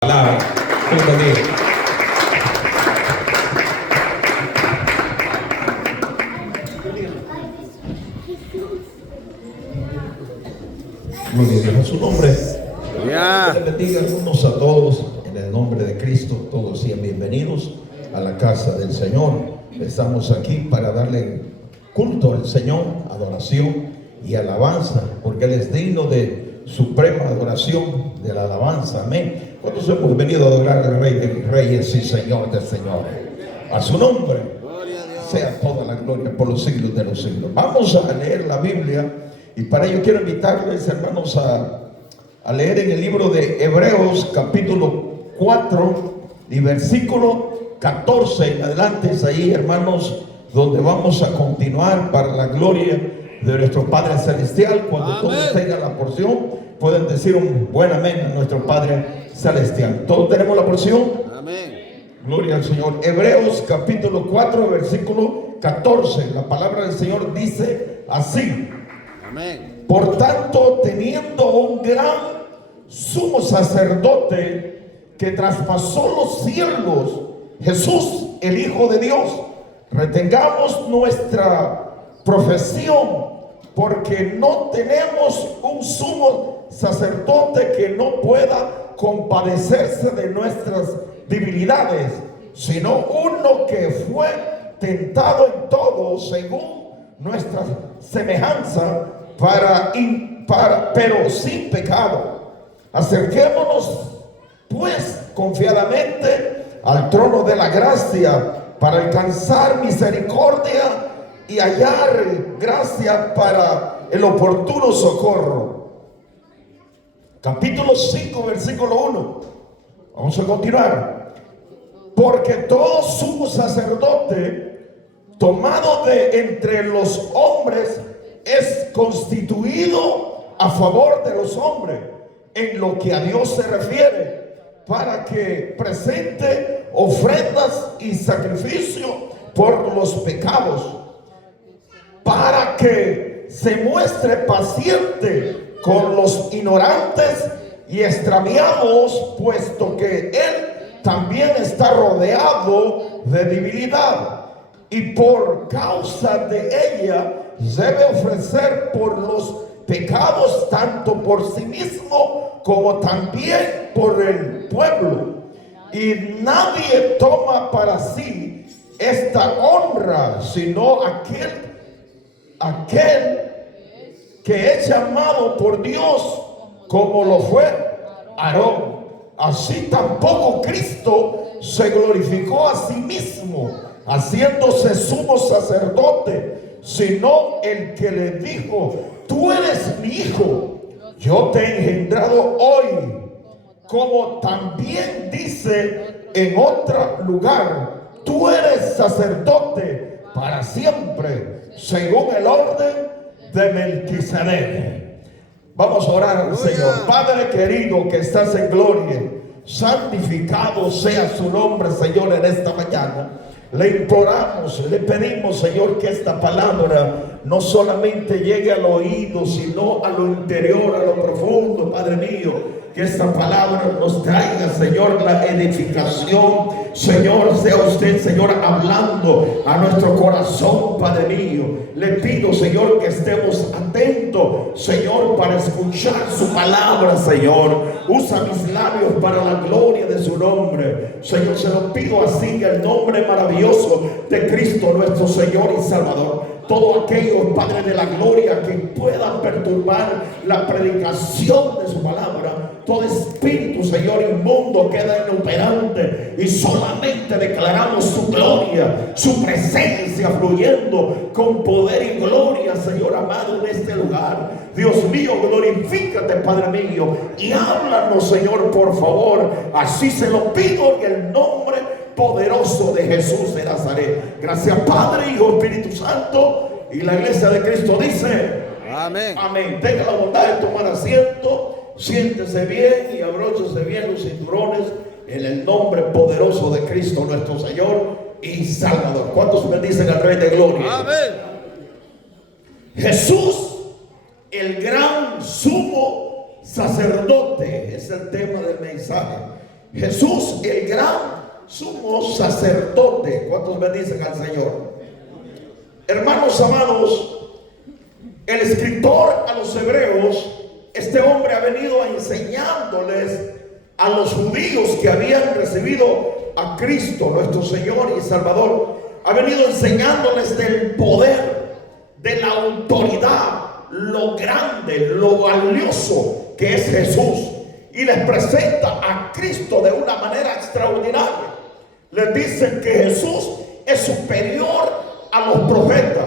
Palabra. Punto de. Gloria a Dios en su nombre. Yeah. Les bendiga a algunos, a todos, en el nombre de Cristo. Todos sean bienvenidos a la casa del Señor. Estamos aquí para darle culto al Señor, adoración y alabanza, porque Él es digno de suprema adoración, de la alabanza. Amén. ¿Cuántos hemos venido a adorar al Rey de Reyes y Señor de Señores? A su nombre sea toda la gloria por los siglos de los siglos. Vamos a leer la Biblia, y para ello quiero invitarles, hermanos, a leer en el libro de Hebreos capítulo 4 y versículo 14 en adelante. Es ahí, hermanos, donde vamos a continuar para la gloria de nuestro Padre Celestial. Cuando Amén. todos tengan la porción, pueden decir un buen amén a nuestro Padre Celestial. ¿Todos tenemos la porción? Amén. Gloria al Señor. Hebreos capítulo 4 versículo 14. La palabra del Señor dice así: Amén. por tanto, teniendo un gran sumo sacerdote que traspasó los cielos, Jesús, el Hijo de Dios, retengamos nuestra profesión, porque no tenemos un sumo sacerdote que no pueda compadecerse de nuestras debilidades, sino uno que fue tentado en todo según nuestra semejanza, pero sin pecado. Acerquémonos pues confiadamente al trono de la gracia para alcanzar misericordia y hallar gracia para el oportuno socorro. Capítulo 5 versículo 1. Vamos a continuar. Porque todo sumo sacerdote tomado de entre los hombres es constituido a favor de los hombres en lo que a Dios se refiere, para que presente ofrendas y sacrificio por los pecados, para que se muestre paciente con los ignorantes y extraviados, puesto que Él también está rodeado de debilidad, y por causa de ella debe ofrecer por los pecados, tanto por sí mismo como también por el pueblo. Y nadie toma para sí esta honra, sino aquel que es llamado por Dios, como lo fue Aarón. Así tampoco Cristo se glorificó a sí mismo, haciéndose sumo sacerdote, sino el que le dijo: tú eres mi hijo, yo te he engendrado hoy. Como también dice en otro lugar: tú eres sacerdote para siempre, según el orden de Melquisedec. Vamos a orar al Señor. Padre querido que estás en gloria, santificado sea su nombre, Señor, en esta mañana. Le imploramos, le pedimos, Señor, que esta palabra no solamente llegue al oído, sino a lo interior, a lo profundo, Padre mío. Que esta palabra nos traiga, Señor, la edificación. Señor, sea usted, Señor, hablando a nuestro corazón, Padre mío. Le pido, Señor, que estemos atentos, Señor, para escuchar su palabra, Señor. Usa mis labios para la gloria de su nombre. Señor, se lo pido así en el nombre maravilloso de Cristo, nuestro Señor y Salvador. Todo aquello, Padre de la gloria, que pueda perturbar la predicación de su palabra, todo espíritu, Señor, inmundo queda inoperante, y solamente declaramos su gloria, su presencia fluyendo con poder y gloria, Señor amado, en este lugar. Dios mío, glorifícate, Padre mío, y háblanos, Señor, por favor. Así se lo pido en el nombre poderoso de Jesús de Nazaret. Gracias, Padre, Hijo, Espíritu Santo. Y la iglesia de Cristo dice: Amén. amén. Tenga la bondad de tomar asiento, siéntese bien y abróchese bien los cinturones, en el nombre poderoso de Cristo nuestro Señor y Salvador. ¿Cuántos bendicen al Rey de Gloria? Amén. Jesús, el gran sumo sacerdote, es el tema del mensaje. Jesús, el gran sumo sacerdote. ¿Cuántos bendicen al Señor? Hermanos amados, el escritor a los hebreos, este hombre ha venido enseñándoles a los judíos que habían recibido a Cristo, nuestro Señor y Salvador. Ha venido enseñándoles del poder, de la autoridad, lo grande, lo valioso que es Jesús. Y les presenta a Cristo de una manera extraordinaria. Les dicen que Jesús es superior a los profetas,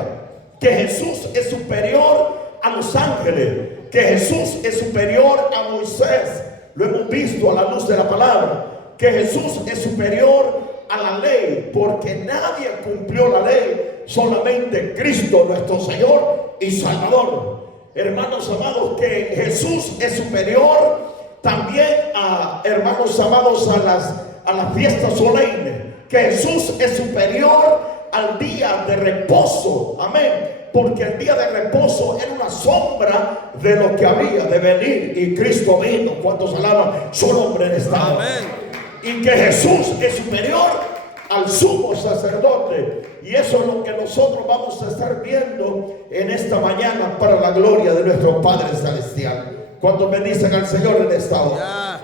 que Jesús es superior a los ángeles, que Jesús es superior a Moisés. Lo hemos visto a la luz de la palabra, que Jesús es superior a la ley, porque nadie cumplió la ley, solamente Cristo nuestro Señor y Salvador. Hermanos amados, que Jesús es superior también a, hermanos amados, a las fiestas solemnes, que Jesús es superior al día de reposo, amén, porque el día de reposo era una sombra de lo que había de venir, y Cristo vino. ¿Cuántos alaban su nombre en esta hora? Y que Jesús es superior al sumo sacerdote, y eso es lo que nosotros vamos a estar viendo en esta mañana para la gloria de nuestro Padre Celestial. ¿Cuántos bendicen al Señor en esta hora?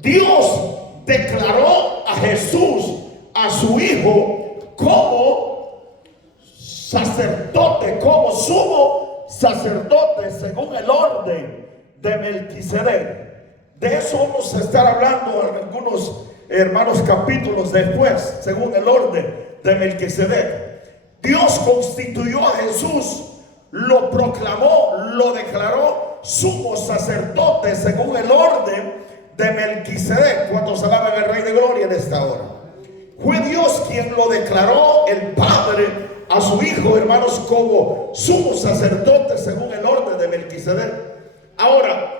Dios declaró a Jesús, a su Hijo, como sacerdote, como sumo sacerdote, según el orden de Melquisedec. De eso vamos a estar hablando en algunos, hermanos, capítulos después, según el orden de Melquisedec. Dios constituyó a Jesús, lo proclamó, lo declaró sumo sacerdote según el orden de Melquisedec. ¿Cuántos alaban al Rey de Gloria en esta hora? Fue Dios quien lo declaró, el Padre, a su Hijo, hermanos, como sumo sacerdote según el orden de Melquisedec. Ahora,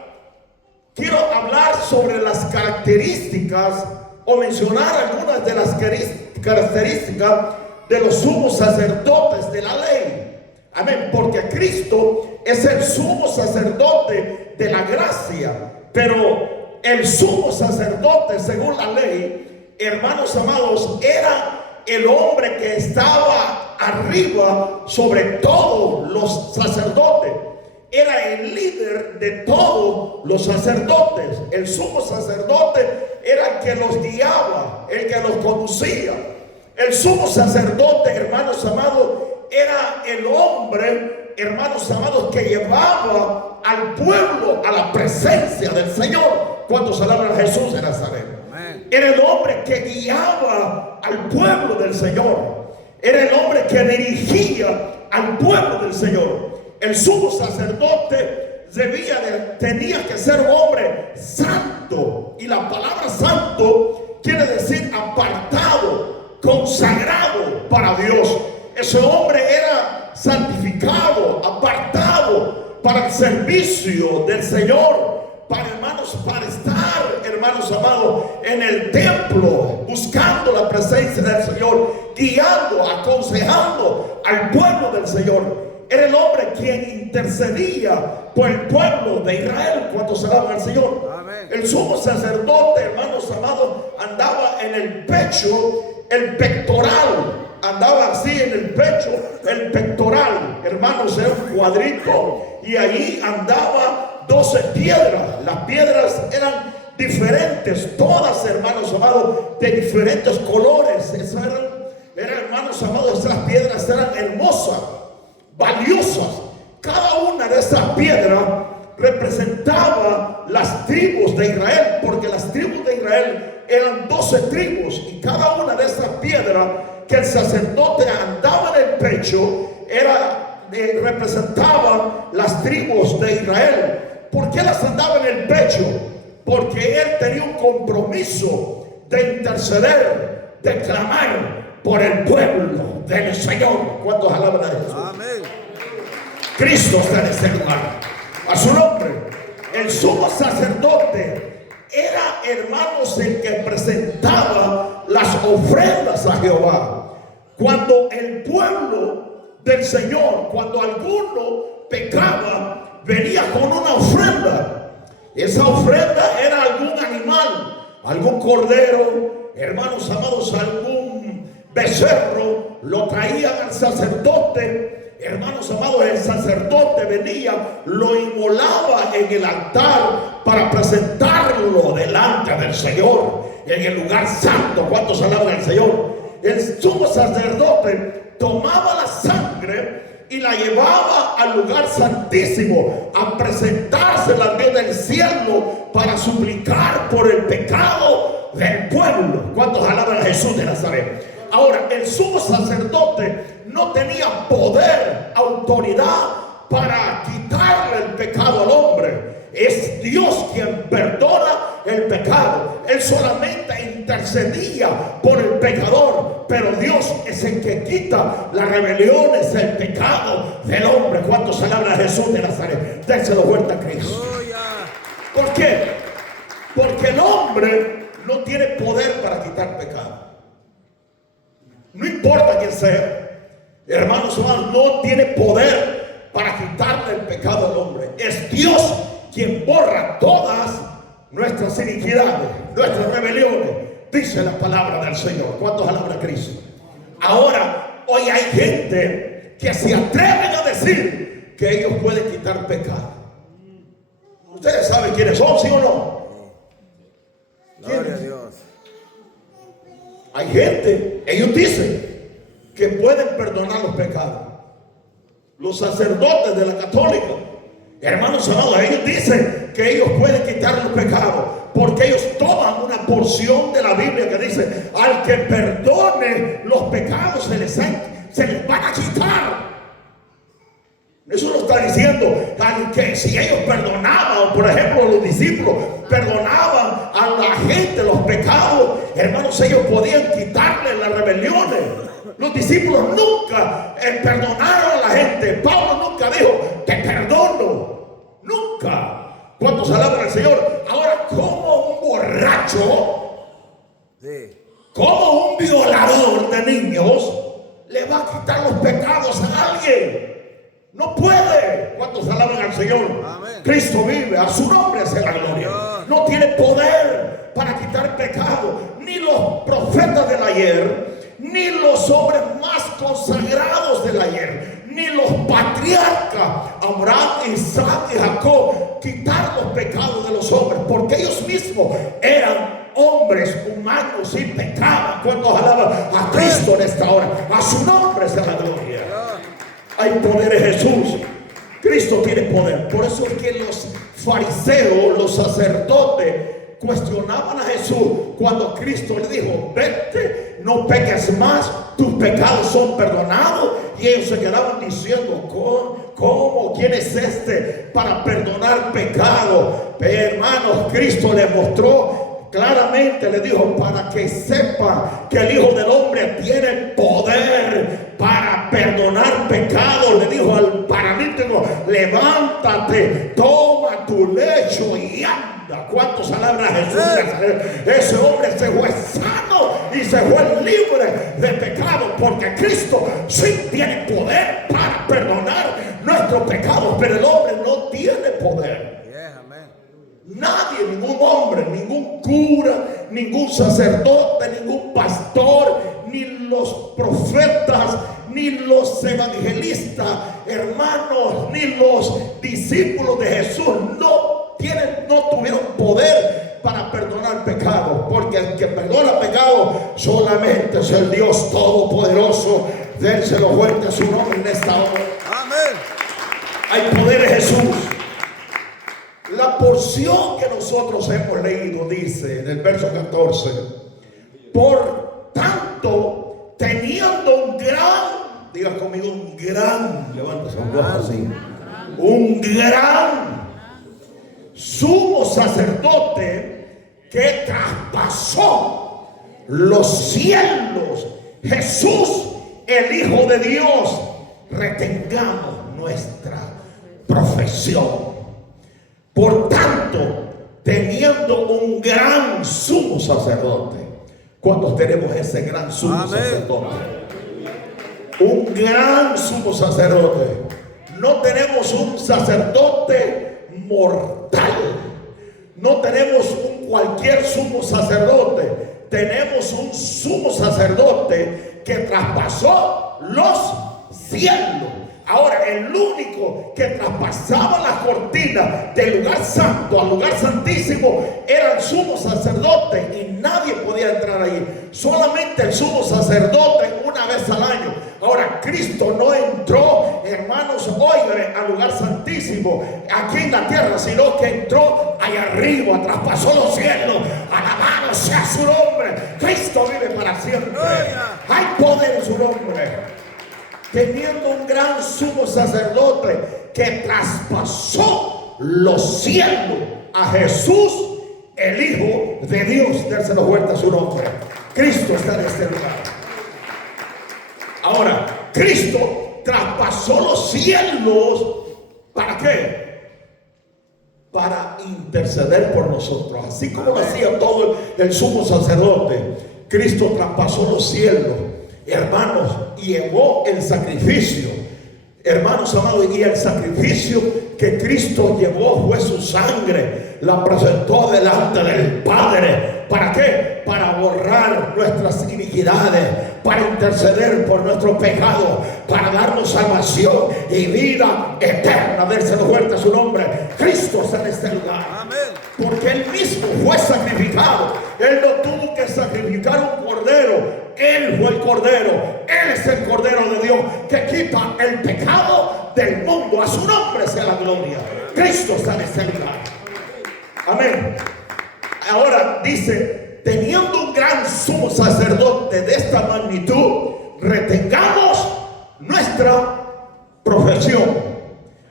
quiero hablar sobre las características, o mencionar algunas de las características de los sumos sacerdotes de la ley. Amén, porque Cristo es el sumo sacerdote de la gracia, pero el sumo sacerdote según la ley, hermanos amados, era el hombre que estaba arriba sobre todos los sacerdotes. Era el líder de todos los sacerdotes. El sumo sacerdote era el que los guiaba, el que los conducía. El sumo sacerdote, hermanos amados, era el hombre, hermanos amados, que llevaba al pueblo a la presencia del Señor. ¿Cuántos alaban a Jesús en Nazaret? Era el hombre que guiaba al pueblo del Señor. Era el hombre que dirigía al pueblo del Señor. El sumo sacerdote tenía que ser un hombre santo. Y la palabra santo quiere decir apartado, consagrado para Dios. Ese hombre era santificado, apartado para el servicio del Señor, para, hermanos, para estar, hermanos amados, en el templo, buscando la presencia del Señor, guiando, aconsejando al pueblo del Señor. Era el hombre quien intercedía por el pueblo de Israel. ¿Cuántos alaban al Señor? Amén. El sumo sacerdote, hermanos amados, andaba en el pecho, el pectoral. Andaba así en el pecho, el pectoral, hermanos, era un cuadrito, y ahí andaba 12 piedras. Las piedras eran diferentes, todas, hermanos amados, de diferentes colores. Esas eran, hermanos amados, esas piedras eran hermosas, valiosas. Cada una de esas piedras representaba las tribus de Israel, porque las tribus de Israel eran 12 tribus, y cada una de esas piedras que el sacerdote andaba en el pecho representaba las tribus de Israel. ¿Por qué las andaba en el pecho? Porque él tenía un compromiso de interceder, de clamar por el pueblo del Señor. ¿Cuántos alaban a Jesús? Amén. Cristo está en este lugar. A su nombre. El sumo sacerdote era, hermanos, el que presentaba las ofrendas a Jehová. Cuando el pueblo del Señor, cuando alguno pecaba, venía con una ofrenda. Esa ofrenda era algún animal, algún cordero, hermanos amados, algún becerro, lo traían al sacerdote. Hermanos amados, el sacerdote venía, lo inmolaba en el altar para presentarlo delante del Señor, en el lugar santo. ¿Cuántos alaban al Señor? El sumo sacerdote tomaba la sangre y la llevaba al lugar santísimo a presentársela al Dios del cielo para suplicar por el pecado del pueblo. ¿Cuántos alaban a Jesús de Nazaret? Ahora, el sumo sacerdote no tenía poder, autoridad para quitarle el pecado al hombre. Es Dios quien perdona el pecado. Él solamente intercedía por el pecador, pero Dios es el que quita las rebeliones, el pecado del hombre. ¿Cuántos alaban a Jesús de Nazaret? Dénselo vuelta a Cristo. ¿Por qué? Porque el hombre no tiene poder para quitar pecado. No importa quién sea, hermanos, no tiene poder para quitarle el pecado al hombre. Es Dios quien borra todas nuestras iniquidades, nuestras rebeliones, dice la palabra del Señor. ¿Cuántos alaban a Cristo? Ahora, hoy hay gente que se atreven a decir que ellos pueden quitar pecado. Ustedes saben quiénes son, ¿sí o no? Gloria a Dios. Hay gente, ellos dicen que pueden perdonar los pecados. Los sacerdotes de la católica, hermanos amados, ellos dicen que ellos pueden quitar los pecados, porque ellos toman una porción de la Biblia que dice: al que perdone los pecados se les van a quitar. Eso lo está diciendo que si ellos perdonaban, por ejemplo, los discípulos perdonaban a la gente los pecados, hermanos, ellos podían quitarle las rebeliones. Los discípulos nunca perdonaron a la gente. Pablo nunca dijo: te perdono. Nunca. ¿Cuántos alaban al Señor? Ahora, como un borracho, como un violador de niños, le va a quitar los pecados a alguien? No puede. ¿Cuántos alaban al Señor? Amén. Cristo vive, a su nombre sea la gloria. No tiene poder para quitar pecado. Ni los profetas del ayer, ni los hombres más consagrados del ayer, ni los patriarcas Abraham, Isaac y Jacob quitaron los pecados de los hombres, porque ellos mismos eran hombres humanos sin pecado. ¿Cuántos alaban a Cristo en esta hora? A su nombre sea la gloria. Hay poder en Jesús. Cristo tiene poder. Por eso es que los fariseos, los sacerdotes, cuestionaban a Jesús cuando Cristo le dijo: vete, no peques más, tus pecados son perdonados. Y ellos se quedaban diciendo: ¿cómo? ¿Quién es este para perdonar pecado? Hermanos, Cristo les mostró claramente, le dijo: para que sepa que el Hijo del Hombre tiene poder para perdonar pecados. Le dijo al paralítico: levántate, toma tu lecho y anda. ¿Cuántos alaban a Jesús? Ese hombre se fue sano y se fue libre de pecado, porque Cristo sí tiene poder para perdonar nuestros pecados, pero el hombre no tiene poder. Nadie, ningún hombre, ningún cura, ningún sacerdote, ningún pastor, ni los profetas, ni los evangelistas, hermanos, ni los discípulos de Jesús no tuvieron poder para perdonar pecados, porque el que perdona pecado solamente es el Dios Todopoderoso. Dénselo fuerte a su nombre en esta hora. Amén. Hay poder en Jesús. La porción que nosotros hemos leído dice en el verso 14: por tanto, teniendo un gran, diga conmigo, un gran, levanta su voz así, un gran sumo sacerdote que traspasó los cielos, Jesús, el Hijo de Dios, retengamos nuestra profesión. Por tanto, teniendo un gran sumo sacerdote. ¿Cuántos tenemos ese gran sumo sacerdote? Un gran sumo sacerdote. No tenemos un sacerdote mortal. no tenemos un cualquier sumo sacerdote, tenemos un sumo sacerdote que traspasó los cielos. Ahora, el único que traspasaba la cortina del lugar santo al lugar santísimo era el sumo sacerdote, y nadie podía entrar ahí. Solamente el sumo sacerdote una vez al año. Ahora, Cristo no entró, hermanos, oigan, al lugar santísimo aquí en la tierra, sino que entró allá arriba, traspasó los cielos. Alabado sea su nombre. Cristo vive para siempre. Hay poder en su nombre. Teniendo un gran sumo sacerdote que traspasó los cielos, a Jesús, el Hijo de Dios. Dérselo fuerte a su nombre. Cristo está en este lugar. Ahora, Cristo traspasó los cielos. ¿Para qué? Para interceder por nosotros. Así como lo hacía todo el sumo sacerdote, Cristo traspasó los cielos, hermanos, y llevó el sacrificio, hermanos amados, y el sacrificio que Cristo llevó fue su sangre. La presentó delante del Padre. ¿Para qué? Para borrar nuestras iniquidades, para interceder por nuestros pecados, para darnos salvación y vida eterna. Dérselo fuerte a su nombre. Cristo está en este lugar. Amén. Porque Él mismo fue sacrificado. Él no tuvo que sacrificar un cordero. Él fue el cordero. Él es el cordero de Dios que quita el pecado del mundo. A su nombre sea la gloria. Cristo está en este lugar. Amén. Ahora dice, teniendo un gran sumo sacerdote de esta magnitud, retengamos nuestra profesión.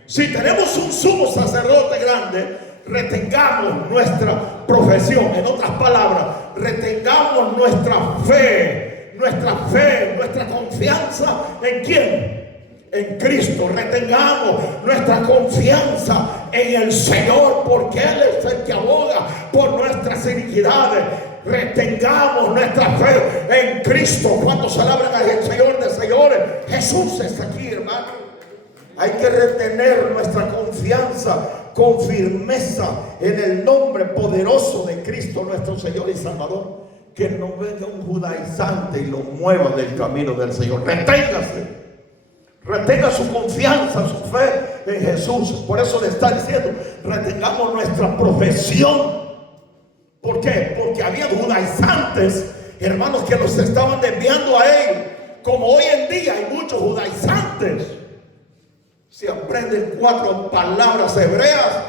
Si tenemos un sumo sacerdote grande, retengamos nuestra profesión. En otras palabras, retengamos nuestra fe, nuestra confianza. ¿En quién? En Cristo. Retengamos nuestra confianza en el Señor, porque Él es el que aboga por nuestras iniquidades. Retengamos nuestra fe en Cristo. ¿Cuántos alaban al Señor de señores? Jesús está aquí, hermano. Hay que retener nuestra confianza con firmeza en el nombre poderoso de Cristo nuestro Señor y Salvador. Que no venga un judaizante y lo mueva del camino del Señor. Reténgase. Retenga su confianza, su fe en Jesús. Por eso le está diciendo, retengamos nuestra profesión. ¿Por qué? Porque había judaizantes, hermanos, que los estaban desviando a ellos. Como hoy en día hay muchos judaizantes. Se aprenden 4 palabras hebreas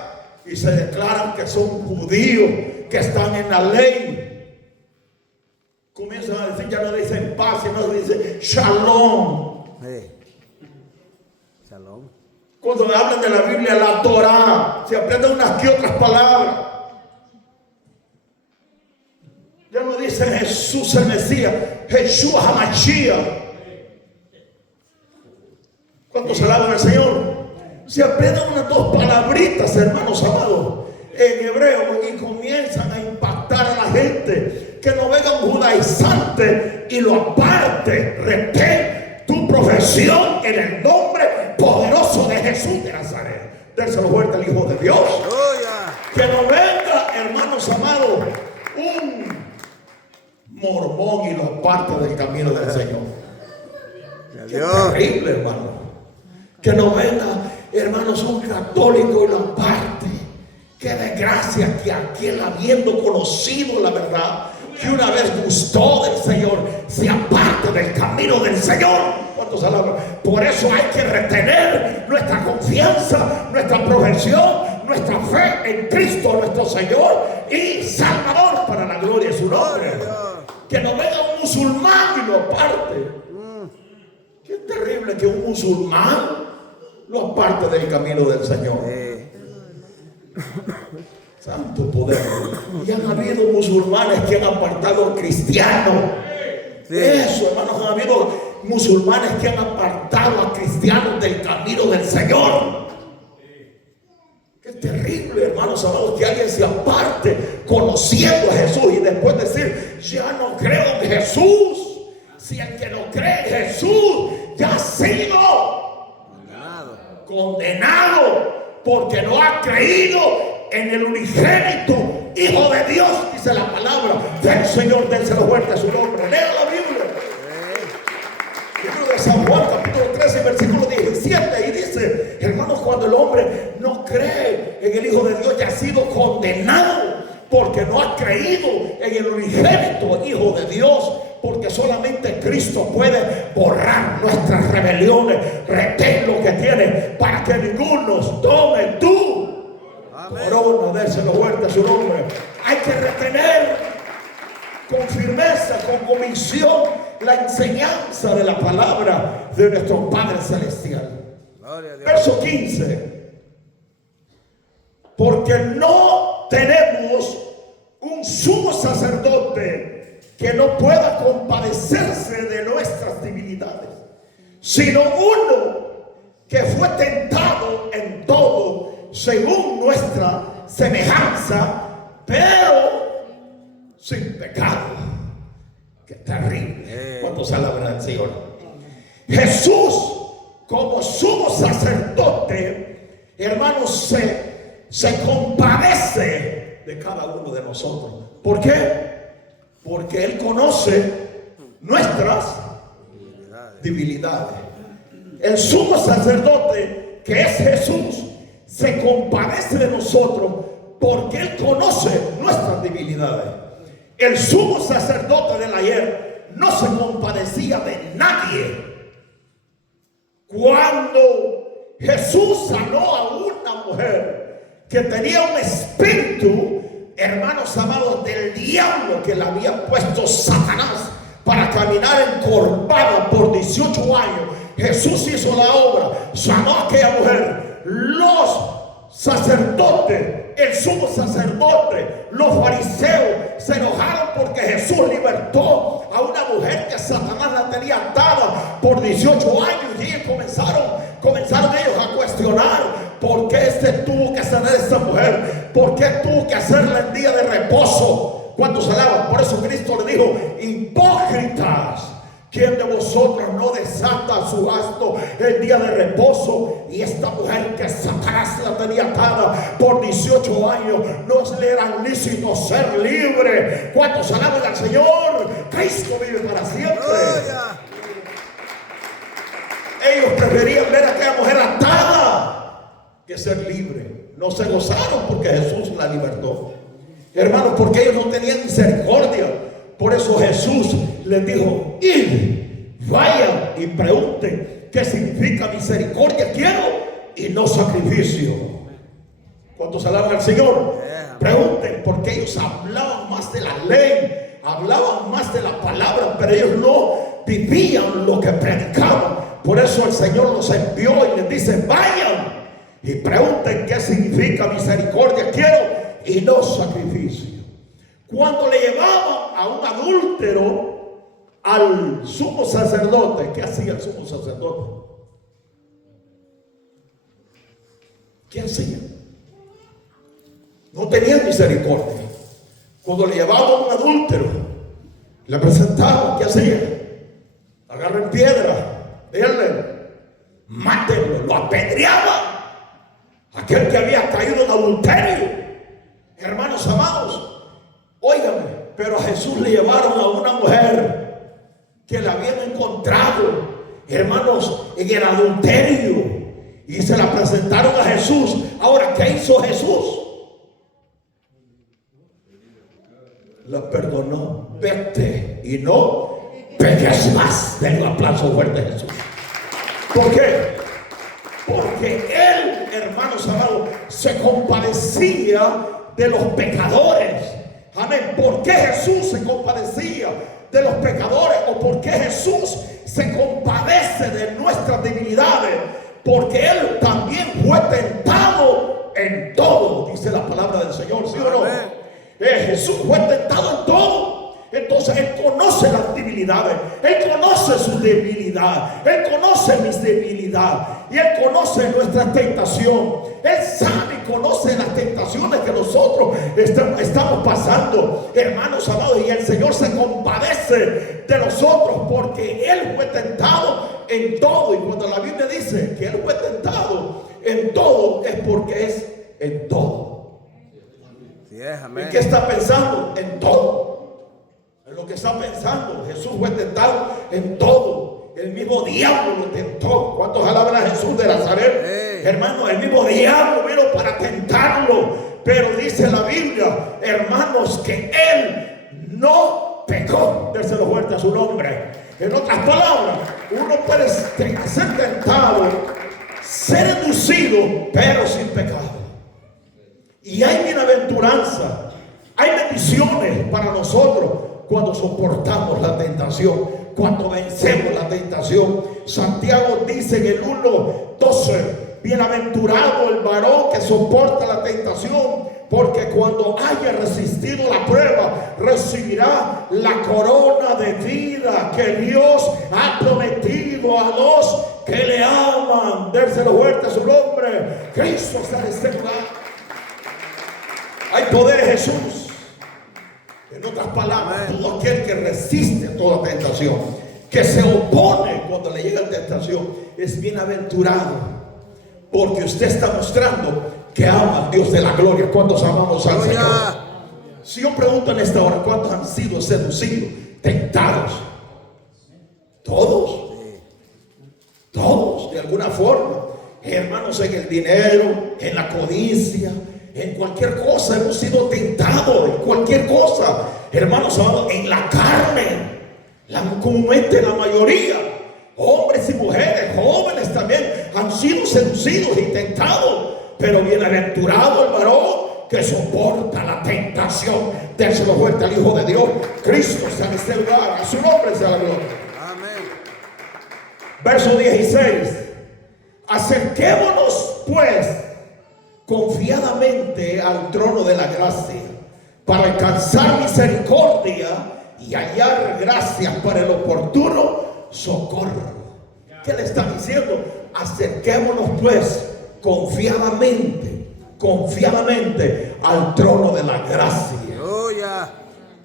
y se declaran que son judíos, que están en la ley. Comienzan a decir, ya no dicen paz, sino dicen shalom. Shalom. Cuando hablan de la Biblia, la Torah, se aprenden unas que otras palabras. Ya no dicen Jesús el Mesías, Jesús Hamashiach. ¿Cuántos alaban al Señor? Se aprenden unas 2 palabritas, hermanos amados, en hebreo, y comienzan a impactar a la gente. Que no venga un judaizante y lo aparte. Retén tu profesión en el nombre poderoso de Jesús de Nazaret. Dérselo fuerte al Hijo de Dios. Que no venga, hermanos amados, un mormón y lo aparte del camino del Señor. Qué terrible, hermano. Que no venga, hermanos, un católico y lo aparte. Qué desgracia que aquel, habiendo conocido la verdad, que una vez gustó del Señor, se aparte del camino del Señor. ¿Cuántos alaban? Por eso hay que retener nuestra confianza, nuestra profesión, nuestra fe en Cristo nuestro Señor y Salvador, para la gloria de su nombre. Que no venga un musulmán y lo aparte. Qué terrible que un musulmán lo aparte del camino del Señor. Santo poder. Y han habido musulmanes que han apartado al cristiano. Eso, hermanos, han habido musulmanes que han apartado a cristianos del camino del Señor. Qué terrible, hermanos amados, que alguien se aparte conociendo a Jesús y después decir, ya no creo en Jesús. Si el que no cree en Jesús ya ha sido condenado porque no ha creído en el unigénito Hijo de Dios, dice la palabra del Señor. Dénselo fuerte a su nombre. Lea la Biblia. Libro de San Juan, capítulo 13, versículo 17, y dice, hermanos, cuando el hombre no cree en el Hijo de Dios, ya ha sido condenado, porque no ha creído en el unigénito Hijo de Dios. Porque solamente Cristo puede borrar nuestras rebeliones, retener lo que tiene, para que ninguno nos tome tu corona. Dérselo fuerte a su nombre. Hay que retener con firmeza, con convicción, la enseñanza de la palabra de nuestro Padre Celestial. Verso 15. Porque no tenemos un sumo sacerdote que no pueda compadecerse de nuestras debilidades, sino uno que fue tentado en todo según nuestra semejanza, pero sin pecado. Qué terrible. ¿Cuántos alaban al Señor? Jesús, como sumo sacerdote, hermanos, se compadece de cada uno de nosotros. ¿Por qué? Porque Él conoce nuestras debilidades. El sumo sacerdote, que es Jesús, se compadece de nosotros porque Él conoce nuestras debilidades. El sumo sacerdote del ayer no se compadecía de nadie. Cuando Jesús sanó a una mujer que tenía un espíritu, hermanos amados, del diablo, que le había puesto Satanás para caminar encorvada por 18 años, Jesús hizo la obra, sanó a aquella mujer. Los sacerdotes, el sumo sacerdote, los fariseos se enojaron porque Jesús libertó a una mujer que Satanás la tenía atada por 18 años, y ellos comenzaron ellos a cuestionar por qué tuvo que sanar a esta mujer, por qué tuvo que hacerla en día de reposo. Cuando se alaban, por eso Cristo le dijo: hipócritas, ¿quién de vosotros no desata su gasto el día de reposo? Y esta mujer que Satanás la tenía atada por 18 años, no le era lícito ser libre. ¿Cuántos alaban al Señor? Cristo vive para siempre. Ellos preferían ver a aquella mujer atada que ser libre. No se gozaron porque Jesús la libertó, hermanos, porque ellos no tenían misericordia. Por eso Jesús les dijo: id, vayan y pregunten qué significa misericordia quiero y no sacrificio. ¿Cuántos alaban al Señor? Pregunten, porque ellos hablaban más de la ley, hablaban más de la palabra, pero ellos no vivían lo que predicaban. Por eso el Señor los envió y les dice: vayan y pregunten qué significa misericordia quiero y no sacrificio. Cuando le llevaban a un adúltero al sumo sacerdote, ¿qué hacía el sumo sacerdote? ¿Qué hacía? No tenía misericordia. Cuando le llevaban a un adúltero, le presentaban, ¿qué hacía? Agarren piedra, denle, mátenlo, lo apedreaban. Aquel que había caído en adulterio. Hermanos amados, óigame, pero a Jesús le llevaron a una mujer que la habían encontrado, hermanos, en el adulterio, y se la presentaron a Jesús. Ahora, ¿qué hizo Jesús? La perdonó. Vete y no peques más. Den un aplauso fuerte a Jesús. ¿Por qué? Porque Él, hermanos amados, se compadecía de los pecadores. Amén. ¿Por qué Jesús se compadecía de los pecadores? ¿O por qué Jesús se compadece de nuestras debilidades? Porque Él también fue tentado en todo, dice la palabra del Señor, ¿sí o no? Jesús fue tentado en todo. Entonces Él conoce las debilidades, Él conoce su debilidad, Él conoce mis debilidades y Él conoce nuestra tentación. Él sabe y conoce las tentaciones que nosotros estamos pasando, hermanos amados, y el Señor se compadece de nosotros porque Él fue tentado en todo. Y cuando la Biblia dice que Él fue tentado en todo, es porque es en todo. Yes, amén. ¿En qué está pensando? En todo. En lo que está pensando. Jesús fue tentado en todo. El mismo diablo lo tentó. ¿Cuántos alaban a Jesús de Nazaret? Hey. Hermano, el mismo diablo vino para tentarlo. Pero dice la Biblia, hermanos, que él no pecó. Dérselo fuerte a su nombre. En otras palabras, uno puede ser tentado, ser inducido, pero sin pecado. Y hay bienaventuranza, hay bendiciones para nosotros cuando soportamos la tentación, cuando vencemos la tentación. Santiago dice en el 1:12, bienaventurado el varón que soporta la tentación, porque cuando haya resistido la prueba, recibirá la corona de vida que Dios ha prometido a los que le aman. Dérselo fuerte a su nombre. Cristo está en este lugar. Hay poder en Jesús. En otras palabras, todo aquel que resiste a toda tentación, que se opone cuando le llega la tentación, es bienaventurado, porque usted está mostrando que ama al Dios de la gloria. ¿Cuántos amamos al Señor? Si yo pregunto en esta hora, ¿cuántos han sido seducidos, tentados? Todos. Todos, de alguna forma. Hermanos, en el dinero, en la codicia, en cualquier cosa hemos sido tentados, en cualquier cosa. Hermanos, en la carne, comúnmente la mayoría, hombres y mujeres, jóvenes también, han sido seducidos y tentados. Pero bienaventurado el varón que soporta la tentación. Dérselo fuerte al Hijo de Dios. Cristo está en este lugar. A su nombre sea la gloria. Amén. Verso 16. Acerquémonos pues confiadamente al trono de la gracia, para alcanzar misericordia y hallar gracia para el oportuno socorro. ¿Qué le está diciendo? Acerquémonos pues confiadamente al trono de la gracia.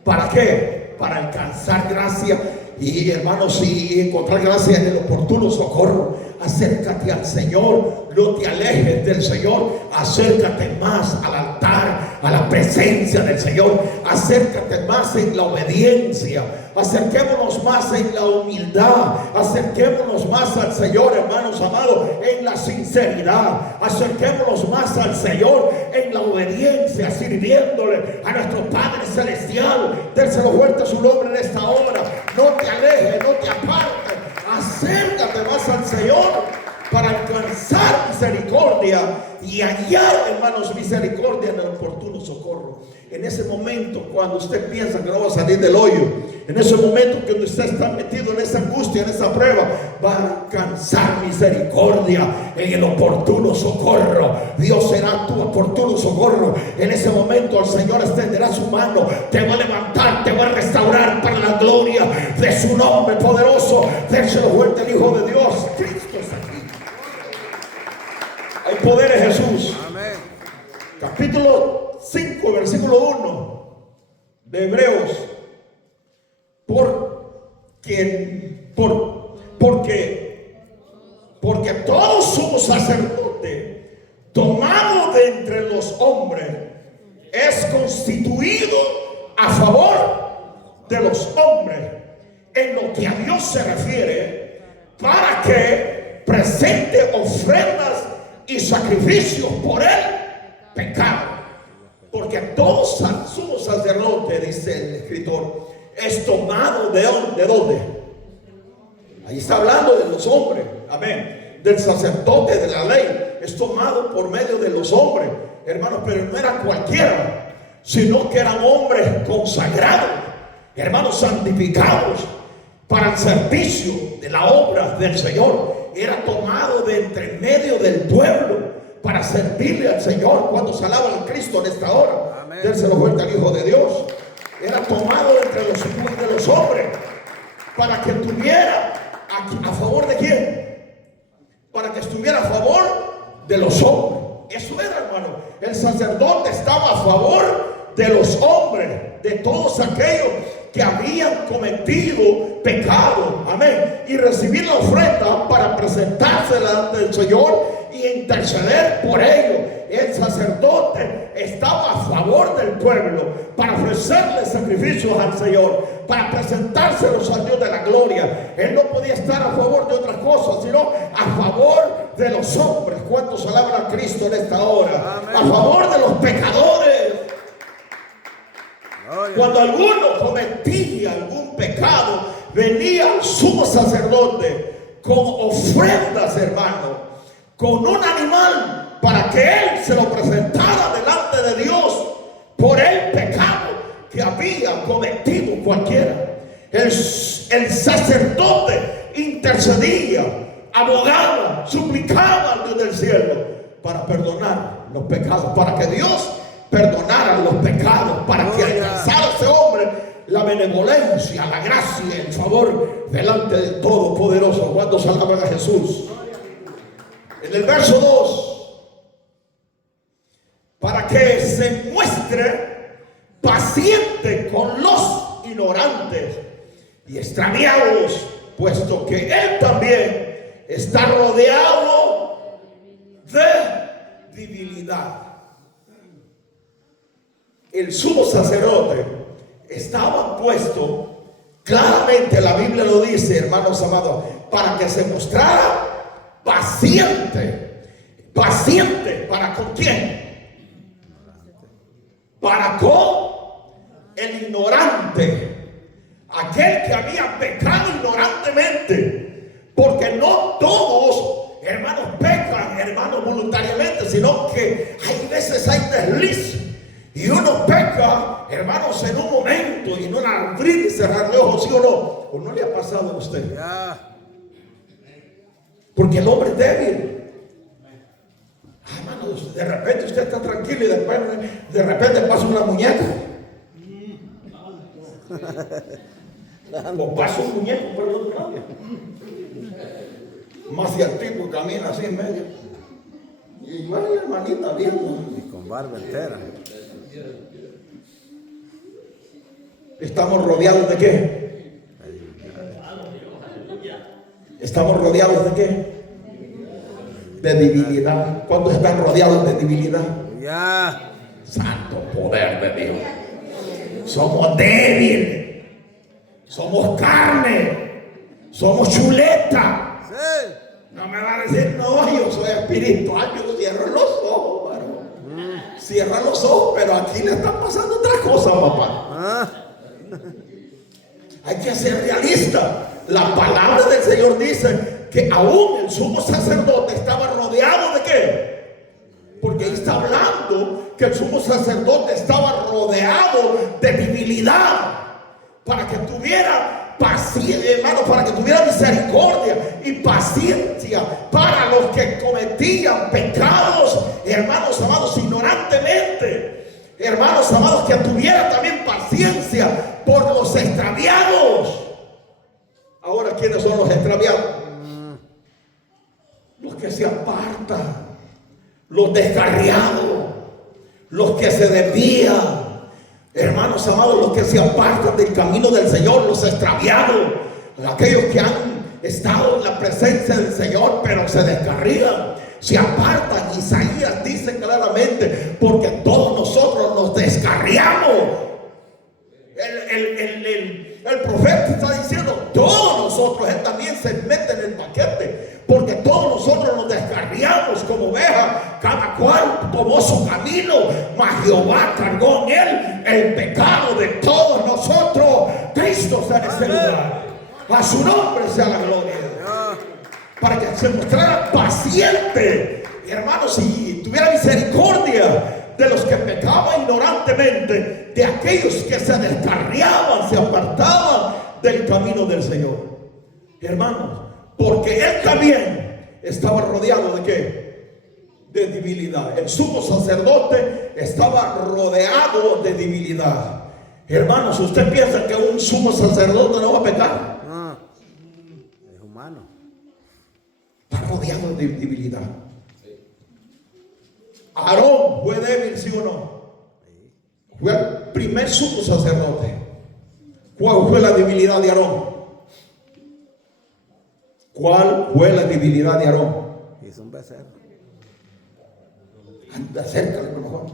¿Para qué? Para alcanzar gracia y, hermanos, y encontrar gracia en el oportuno socorro. Acércate al Señor, no te alejes del Señor, acércate más al altar, a la presencia del Señor, acércate más en la obediencia, acerquémonos más en la humildad, acerquémonos más al Señor, hermanos amados, en la sinceridad, acerquémonos más al Señor en la obediencia, sirviéndole a nuestro Padre Celestial. Dérselo fuerte a su nombre en esta hora. No te alejes, no te apartes, acércate más al Señor para alcanzar misericordia y hallar, hermanos, misericordia en el oportuno socorro. En ese momento, cuando usted piensa que no va a salir del hoyo, en ese momento que usted está metido en esa angustia, en esa prueba, va a alcanzar misericordia en el oportuno socorro. Dios será tu oportuno socorro. En ese momento el Señor extenderá su mano, te va a levantar, te va a restaurar para la gloria de su nombre poderoso. Dérselo fuerte al Hijo de Dios. Cristo está aquí. Hay poder en Jesús. Amén. Capítulo 5, versículo 1 de Hebreos. Porque todo sumo sacerdote tomado de entre los hombres es constituido a favor de los hombres en lo que a Dios se refiere, para que presente ofrendas y sacrificios por el pecado. Porque todo sumo sacerdote, dice el escritor, es tomado de dónde. Ahí está hablando de los hombres. Amén. Del sacerdote de la ley. Es tomado por medio de los hombres, hermanos. Pero no era cualquiera, sino que eran hombres consagrados, hermanos, santificados para el servicio de la obra del Señor. Era tomado de entre medio del pueblo para servirle al Señor. Cuando se alaba a Cristo en esta hora, dérselo fuerte al Hijo de Dios. Era tomado entre los hombres para que estuviera a favor de quién, para que estuviera a favor de los hombres. Eso era, hermano. El sacerdote estaba a favor de los hombres, de todos aquellos que habían cometido pecado, amén, y recibir la ofrenda para presentársela ante el Señor y interceder por ellos. El sacerdote estaba a favor del pueblo para ofrecerle sacrificios al Señor, para presentárselos al Dios de la gloria. Él no podía estar a favor de otras cosas, sino a favor de los hombres. ¿Cuántos alaban a Cristo en esta hora? Amén. A favor de los pecadores. Cuando alguno cometía algún pecado, venía el sumo sacerdote con ofrendas, hermano, con un animal para que él se lo presentara delante de Dios por el pecado que había cometido cualquiera. El sacerdote intercedía, abogaba, suplicaba al Dios del cielo para perdonar los pecados, para que Dios perdonara los pecados, para que alcanzara ese hombre la benevolencia, la gracia, el favor delante del Todopoderoso. ¿Cuántos alaban a Jesús? En el verso 2, para que se muestre paciente con los ignorantes y extraviados, puesto que él también está rodeado de debilidad. El sumo sacerdote estaba puesto, claramente la Biblia lo dice, hermanos amados, para que se mostrara paciente. ¿Paciente para con quién? Para con el ignorante, aquel que había pecado ignorantemente, porque no todos, hermanos, pecan, hermanos, voluntariamente, sino que hay veces hay desliz. Y uno peca, hermanos, en un momento y en un abrir y cerrar de ojos, ¿sí o no? ¿O no le ha pasado a usted? Porque el hombre es débil. Hermanos, de repente usted está tranquilo y después de repente pasa una muñeca. O pasa un muñeco por el otro lado. Más si el tipo camina así en medio. Y va la hermanita viendo. Y con barba entera. ¿Estamos rodeados de qué? ¿Estamos rodeados de qué? De debilidad. ¿Cuántos están rodeados de debilidad? Ya. Santo poder de Dios. Somos débiles. Somos carne. Somos chuleta. Sí. No me van a decir, no, yo soy espiritual. Yo cierro los ojos, varón. Cierra los ojos, pero aquí le están pasando otras cosas, papá. Hay que ser realista. La palabra del Señor dice que aún el sumo sacerdote estaba rodeado de qué? Porque ahí está hablando que el sumo sacerdote estaba rodeado de debilidad, para que tuviera paciencia, hermano, para que tuviera misericordia y paciencia para los que cometían pecados, hermanos amados, ignorantemente. Hermanos amados, que tuviera también paciencia por los extraviados. Ahora, ¿quiénes son los extraviados? Los que se apartan, los descarriados, los que se desvían. Hermanos amados, los que se apartan del camino del Señor, los extraviados, aquellos que han estado en la presencia del Señor, pero se descarrían, se apartan. Isaías dice claramente, porque todos nosotros nos descarriamos. El profeta está diciendo, todos nosotros, él también se mete en el paquete, porque todos nosotros nos descarriamos como ovejas, cada cual tomó su camino, mas Jehová cargó en él el pecado de todos nosotros. Cristo está en ese lugar. A su nombre sea la gloria. Para que se mostrara paciente, hermanos, si tuviera misericordia de los que pecaban ignorantemente, de aquellos que se descarriaban, se apartaban del camino del Señor. Hermanos, porque él también estaba rodeado de qué? De debilidad. El sumo sacerdote estaba rodeado de debilidad. Hermanos, ¿usted piensa que un sumo sacerdote no va a pecar? No, es humano. Está rodeado de debilidad. Aarón fue débil, ¿sí o no? Fue el primer sumo sacerdote. ¿Cuál fue la debilidad de Aarón? ¿Cuál fue la debilidad de Aarón? Hizo un becerro. Anda, acércale por favor.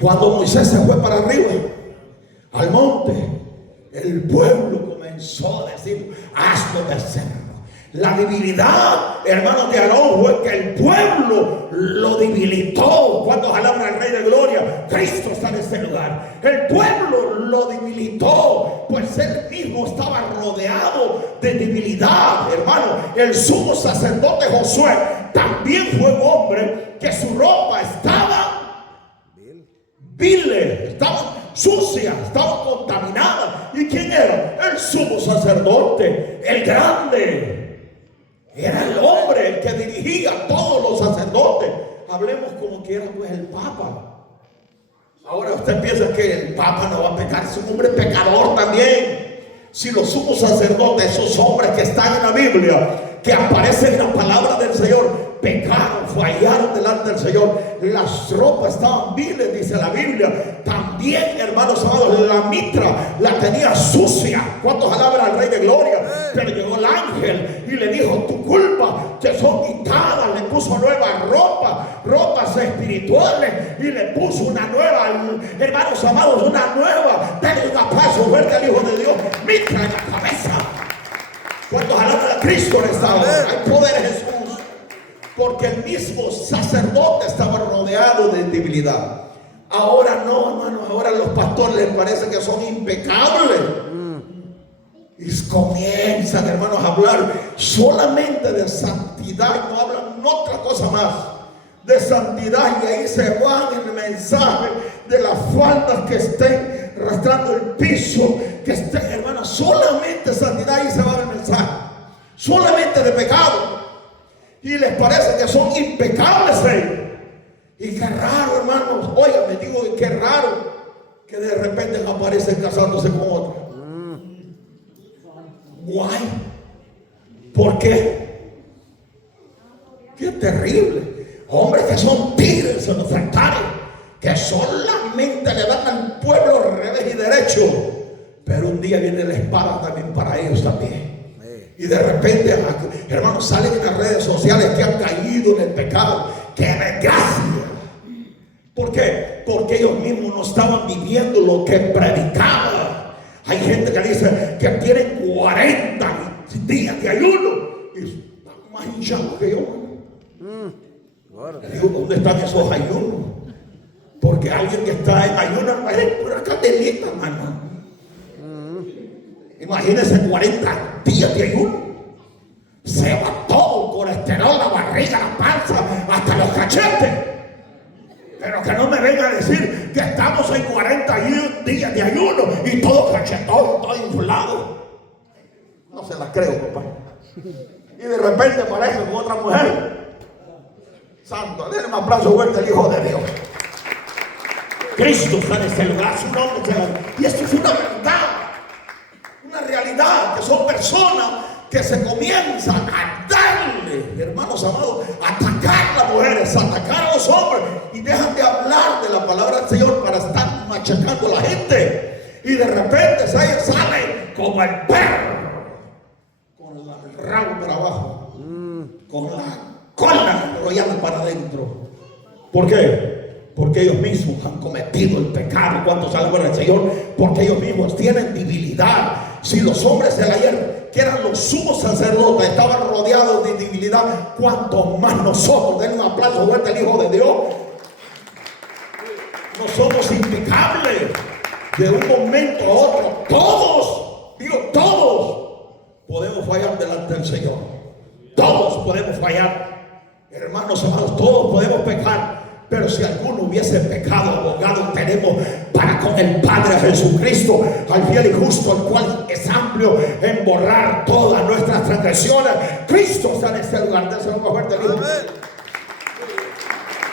Cuando Moisés se fue para arriba, al monte, el pueblo comenzó a decir: hazlo becerro. La debilidad, hermanos, de Aarón fue que el pueblo lo debilitó. Cuando alaban al Rey de Gloria, Cristo está en este lugar. El pueblo lo debilitó, pues él mismo estaba rodeado de debilidad, hermano. El sumo sacerdote Josué también fue un hombre que su ropa estaba vile, estaba sucia, estaba contaminada. ¿Y quién era? El sumo sacerdote, el grande. Era el hombre el que dirigía a todos los sacerdotes. Hablemos como que era pues el Papa. Ahora usted piensa que el Papa no va a pecar, es un hombre pecador también. Si los sumos sacerdotes, esos hombres que están en la Biblia, que aparecen en la palabra del Señor, pecaron, fallaron delante del Señor, las ropas estaban viles, dice la Biblia. También, hermanos amados, la mitra la tenía sucia. ¿Cuántos alaban al Rey de Gloria? Pero llegó el ángel y le dijo: tu culpa te son quitadas. Le puso nueva ropa, ropas espirituales, y le puso una nueva, hermanos amados, una nueva. Denle un aplauso fuerte al Hijo de Dios. Mitra en la cabeza. ¿Cuántos alaban a Cristo en esta hora? Hay poder en Jesús. Porque el mismo sacerdote estaba rodeado de debilidad. Ahora no, hermanos, ahora los pastores les parece que son impecables. Y comienzan, hermanos, a hablar solamente de santidad, no hablan otra cosa más. De santidad, y ahí se van en el mensaje de las faldas que estén arrastrando el piso, que estén, hermanos, solamente santidad, y se va el mensaje. Solamente de pecado. Y les parece que son impecables ellos. Y qué raro, hermanos. Oiga, me digo, qué raro que de repente aparecen casándose con otro. Guay. ¿Por qué? Qué terrible. Hombres que son tigres en los altares, que solamente le dan al pueblo revés y derecho. Pero un día viene la espada también para ellos también. Y de repente, hermanos, salen en las redes sociales que han caído en el pecado. ¡Qué desgracia! ¿Por qué? Porque ellos mismos no estaban viviendo lo que predicaban. Hay gente que dice que tienen 40 días de ayuno y están más hinchados que yo. Le digo, ¿dónde están esos ayunos? Porque alguien que está en ayuno es pura candelita, hermano. Imagínense 40 días de ayuno. Se va todo, el colesterol, la barriga, la panza, hasta los cachetes. Pero que no me venga a decir que estamos en 40 días de ayuno y todo cachetón, todo inflado. No se la creo, papá. Y de repente aparece con otra mujer. Santo, denle un aplauso fuerte al Hijo de Dios. Cristo está en este lugar, su nombre será. Y esto es una verdad. Una realidad, que son personas que se comienzan a darle, hermanos amados, a atacar a las mujeres, a atacar a los hombres, y dejan de hablar de la palabra del Señor para estar machacando a la gente. Y de repente sale como el perro, con el rabo para abajo, con la cola enrollada para adentro. ¿Por qué? Porque ellos mismos han cometido el pecado. ¿Cuántos alaban al Señor? Porque ellos mismos tienen debilidad. Si los hombres de ayer, que eran los sumos sacerdotes, estaban rodeados de debilidad, cuanto más nosotros. Denle un aplauso fuerte al Hijo de Dios. No somos impecables. De un momento a otro, todos podemos fallar delante del Señor. Todos podemos fallar, hermanos amados, todos podemos pecar. Pero si alguno hubiese pecado, abogado tenemos para con el Padre, Jesucristo, al fiel y justo, el cual es amplio en borrar todas nuestras transgresiones. Cristo está en este lugar. Déselo más fuerte, Dios.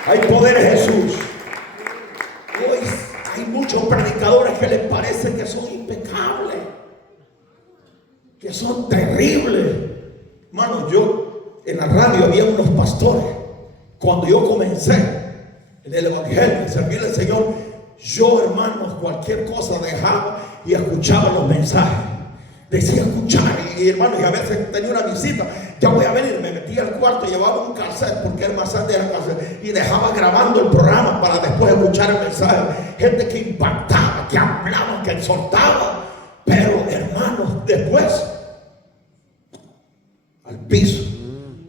Hay poder en Jesús. Hoy hay muchos predicadores que les parece que son impecables, que son terribles. Hermano, yo en la radio había unos pastores. Cuando yo comencé en el evangelio, servir al Señor, yo, hermanos, cualquier cosa dejaba y escuchaba los mensajes. Decía escuchar, y hermano, y a veces tenía una visita, ya voy a venir, me metía al cuarto, llevaba un cassette, porque era más grande, era cassette, y dejaba grabando el programa para después escuchar el mensaje. Gente que impactaba, que hablaba, que exhortaba, pero hermanos, después al piso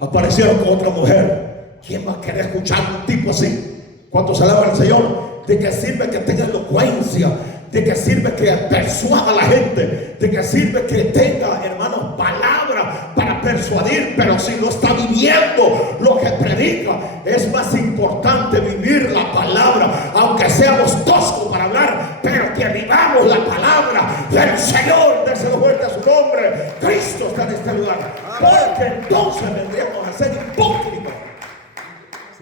aparecieron con otra mujer. ¿Quién va a querer escuchar a un tipo así? ¿Cuántos alaban al Señor? ¿De qué sirve que tenga elocuencia? ¿De qué sirve que persuada a la gente? ¿De qué sirve que tenga, hermanos, palabra para persuadir? Pero si no está viviendo lo que predica, es más importante vivir la palabra, aunque seamos toscos para hablar, pero que vivamos la palabra del Señor. Déselo fuerte a su nombre. Cristo está en este lugar, porque entonces vendríamos a ser hipócritas.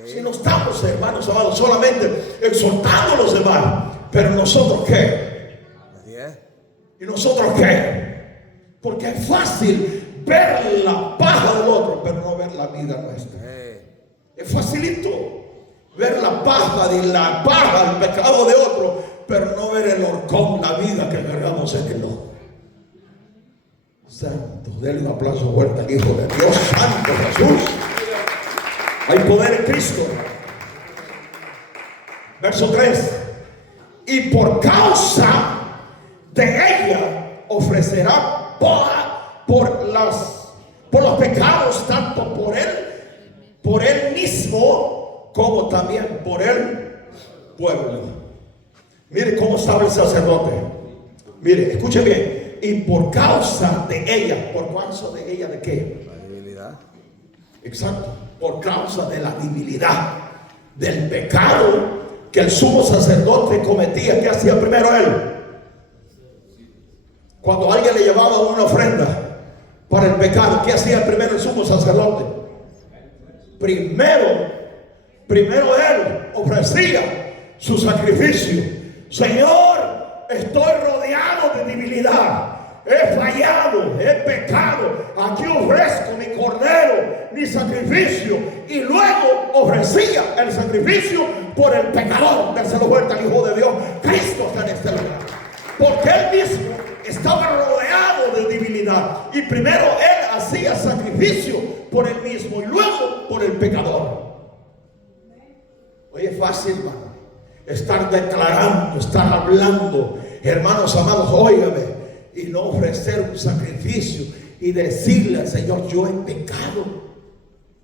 Si no estamos, hermanos amados, solamente exhortando a los demás, pero nosotros ¿qué? Así es. ¿Y nosotros qué? Porque es fácil ver la paja del otro, pero no ver la vida nuestra. Es facilito ver la paja el pecado de otro, pero no ver el horcón, la vida que cargamos en el ojo. Santo, denle un aplauso fuerte al Hijo de Dios, Santo Jesús. Hay poder en Cristo. Verso 3. Y por causa de ella ofrecerá por los pecados, tanto por él mismo, como también por el pueblo. Mire cómo estaba el sacerdote. Mire, escuche bien. Y por causa de ella. ¿Por causa de ella de qué? La debilidad. Exacto. Por causa de la debilidad, del pecado que el sumo sacerdote cometía. ¿Qué hacía primero él? Cuando alguien le llevaba una ofrenda para el pecado, ¿qué hacía primero el sumo sacerdote? Primero él ofrecía su sacrificio. Señor, estoy rodeado de debilidad. He fallado, he pecado. Aquí ofrezco mi cordero, mi sacrificio. Y luego ofrecía el sacrificio por el pecador. Déselo fuerte al Hijo de Dios. Cristo está en este lugar. Porque él mismo estaba rodeado de debilidad. Y primero él hacía sacrificio por él mismo y luego por el pecador. Oye, es fácil, hermano, estar declarando, estar hablando. Hermanos amados, óigame. Y no ofrecer un sacrificio y decirle al Señor: yo he pecado.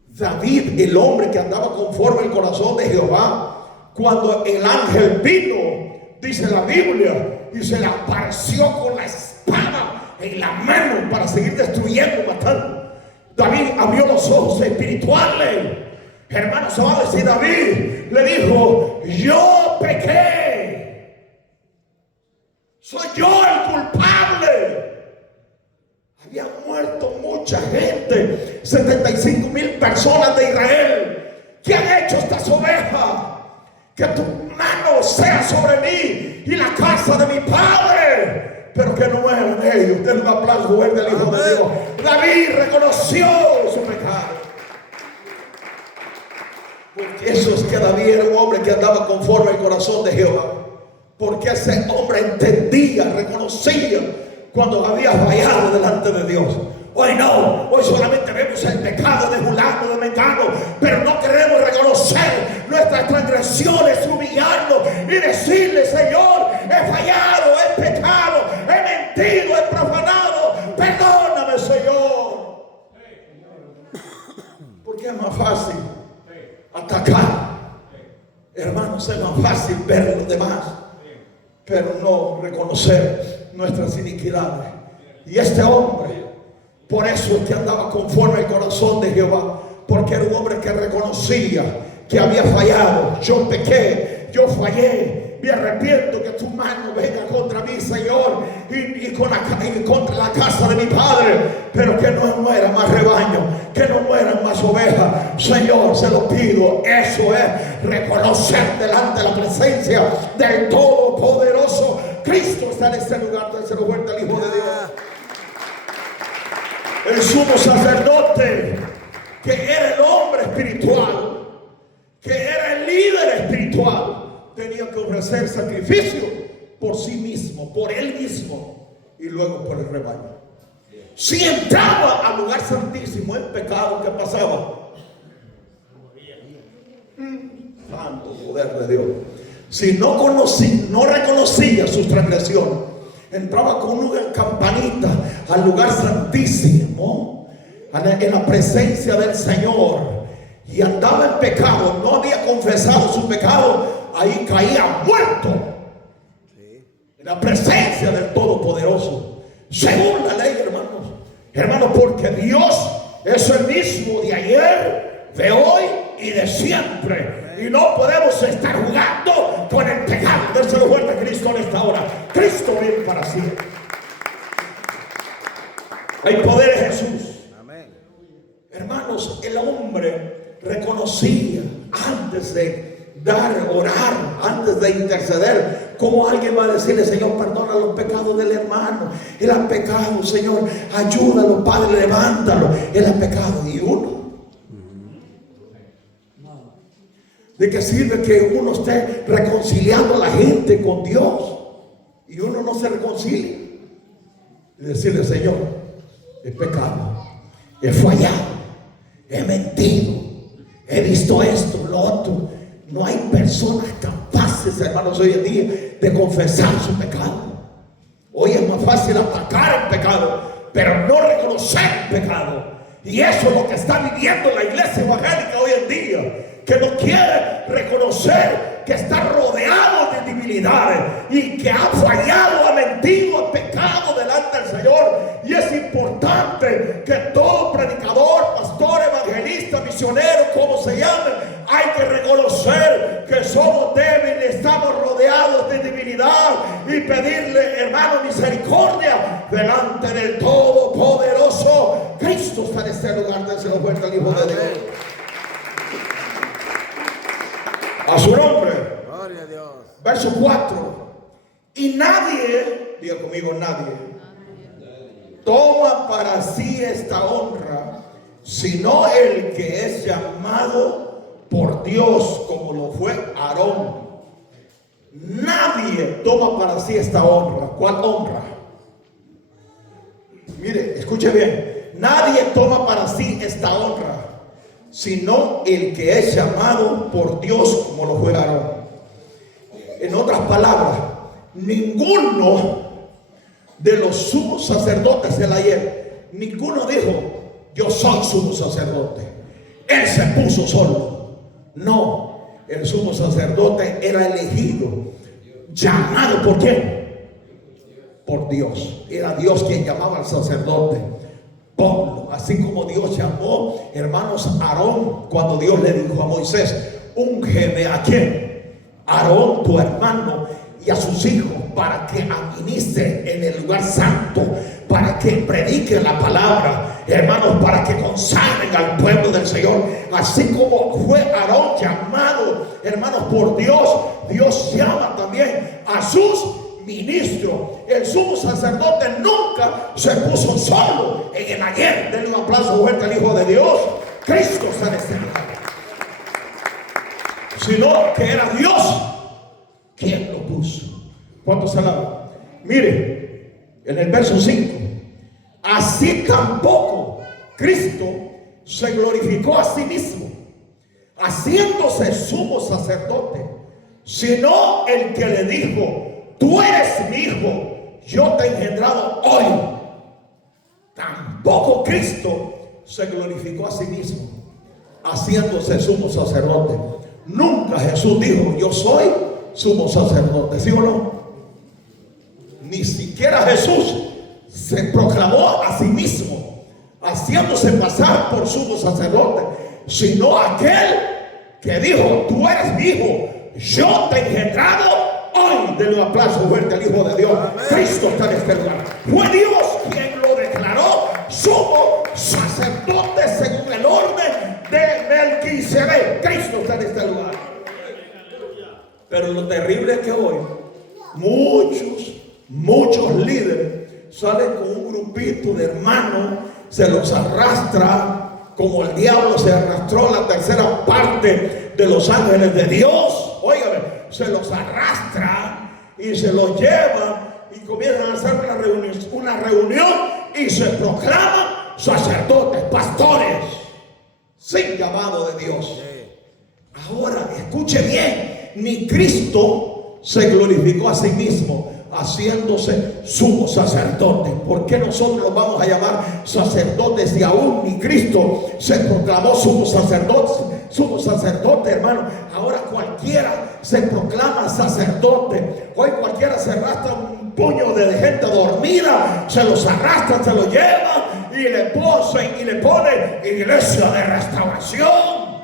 David, el hombre que andaba conforme al corazón de Jehová, cuando el ángel vino, dice la Biblia, y se le apareció con la espada en la mano para seguir destruyendo, matando. David abrió los ojos espirituales. Hermanos amados, y David le dijo: yo pequé. Soy yo el culpable. Había muerto mucha gente, 75,000 personas de Israel. ¿Qué han hecho estas ovejas? Que tu mano sea sobre mí y la casa de mi padre, pero que no eran ellos. Den un aplauso fuerte al Hijo de Dios. David reconoció su pecado. Porque eso es que David era un hombre que andaba conforme al corazón de Jehová. Porque ese hombre entendía, reconocía cuando había fallado delante de Dios. Hoy no, hoy solamente vemos el pecado de fulano, de mengano, pero no queremos reconocer nuestras transgresiones, humillarnos y decirle: Señor, he fallado, he pecado, he mentido, he profanado, perdóname, Señor. Porque es más fácil atacar, hermanos, es más fácil ver a los demás, pero no reconocer nuestras iniquidades. Y este hombre, por eso es que andaba conforme al corazón de Jehová, porque era un hombre que reconocía que había fallado. Yo pequé, yo fallé, me arrepiento, que tu mano venga contra mí, Señor, y contra la casa de mi padre, pero que no muera más rebaño, que no mueran más ovejas. Señor, se lo pido. Eso es reconocer delante de la presencia del Todopoderoso. Cristo está en este lugar. Déselo fuerte al Hijo de Dios. El sumo sacerdote, que era el hombre espiritual, que era el líder espiritual, tenía que ofrecer sacrificio por sí mismo, por él mismo y luego por el rebaño. Si entraba al lugar santísimo en pecado, ¿qué pasaba? Santo poder de Dios. Si no reconocía sus transgresiones, entraba con una campanita al lugar santísimo, en la presencia del Señor, y andaba en pecado, no había confesado su pecado, ahí caía muerto en la presencia del Todopoderoso, según la ley, hermanos, porque Dios es el mismo de ayer, de hoy y de siempre. Y no podemos estar jugando con el pecado. Dérselo fuerte a Cristo en esta hora. Cristo viene para siempre. Hay poder en Jesús. Amén. Hermanos, el hombre reconocía antes de orar, antes de interceder, como alguien va a decirle: Señor, perdona los pecados del hermano. Él ha pecado, Señor, ayúdalo, Padre, levántalo. Él ha pecado. Y uno, ¿de qué sirve que uno esté reconciliando a la gente con Dios y uno no se reconcilia? Y decirle: Señor, he pecado, he fallado, he mentido, he visto esto, lo otro. No hay personas capaces, hermanos, hoy en día de confesar su pecado. Hoy es más fácil atacar el pecado, pero no reconocer el pecado. Y eso es lo que está viviendo la iglesia evangélica hoy en día, que no quiere reconocer que está rodeado de debilidades y que ha fallado, ha mentido, ha pecado delante del Señor. Y es importante que todo predicador, pastor, evangelista, misionero, como se llame, hay que reconocer que somos débiles, estamos rodeados de debilidad y pedirle, hermano, misericordia delante del Todopoderoso. Cristo está en este lugar, déselo fuerte al Hijo de Dios. A su nombre. Gloria a Dios. Verso 4. Y nadie, diga conmigo, nadie toma para sí esta honra, sino el que es llamado por Dios, como lo fue Aarón. Nadie toma para sí esta honra. ¿Cuál honra? Mire, escuche bien. Nadie toma para sí esta honra, sino el que es llamado por Dios, como lo fue Aarón. En otras palabras, ninguno de los sumos sacerdotes del ayer, ninguno dijo: yo soy sumo sacerdote. Él se puso solo. No, el sumo sacerdote era elegido, llamado ¿por quién? Por Dios. Era Dios quien llamaba al sacerdote. Ponlo, así como Dios llamó, hermanos, a Aarón, cuando Dios le dijo a Moisés: úngeme ¿a quién? Aarón, tu hermano, y a sus hijos, para que administre en el lugar santo, para que prediquen la palabra, hermanos, para que consagren al pueblo del Señor. Así como fue Aarón llamado, hermanos, por Dios, Dios llama también a sus ministro. El sumo sacerdote nunca se puso solo en el ayer. Denle un aplauso fuerte al Hijo de Dios. Cristo está en este lugar, sino que era Dios quien lo puso. ¿Cuántos alaban? Mire, en el verso 5: así tampoco Cristo se glorificó a sí mismo, haciéndose sumo sacerdote, sino el que le dijo: tú eres mi hijo, yo te he engendrado hoy. Tampoco Cristo se glorificó a sí mismo, haciéndose sumo sacerdote. Nunca Jesús dijo: yo soy sumo sacerdote, ¿sí o no? Ni siquiera Jesús se proclamó a sí mismo, haciéndose pasar por sumo sacerdote, sino aquel que dijo: tú eres mi hijo, yo te he engendrado hoy. Denle un aplauso fuerte al Hijo de Dios. Amén. Cristo está en este lugar. Fue Dios quien lo declaró sumo sacerdote según el orden de Melquisedec. Cristo está en este lugar. Pero lo terrible es que hoy muchos líderes salen con un grupito de hermanos, se los arrastra como el diablo se arrastró la tercera parte de los ángeles de Dios. Óigame, se los arrastra y se los llevan y comienzan a hacer una reunión y se proclaman sacerdotes, pastores, sin llamado de Dios. Ahora, escuche bien, ni Cristo se glorificó a sí mismo haciéndose sumo sacerdote. ¿Por qué nosotros los vamos a llamar sacerdotes si aún ni Cristo se proclamó sumo sacerdote, hermano? Ahora cualquiera se proclama sacerdote. Hoy cualquiera se arrastra un puño de gente dormida, se los arrastra, se los lleva y le pone iglesia de restauración,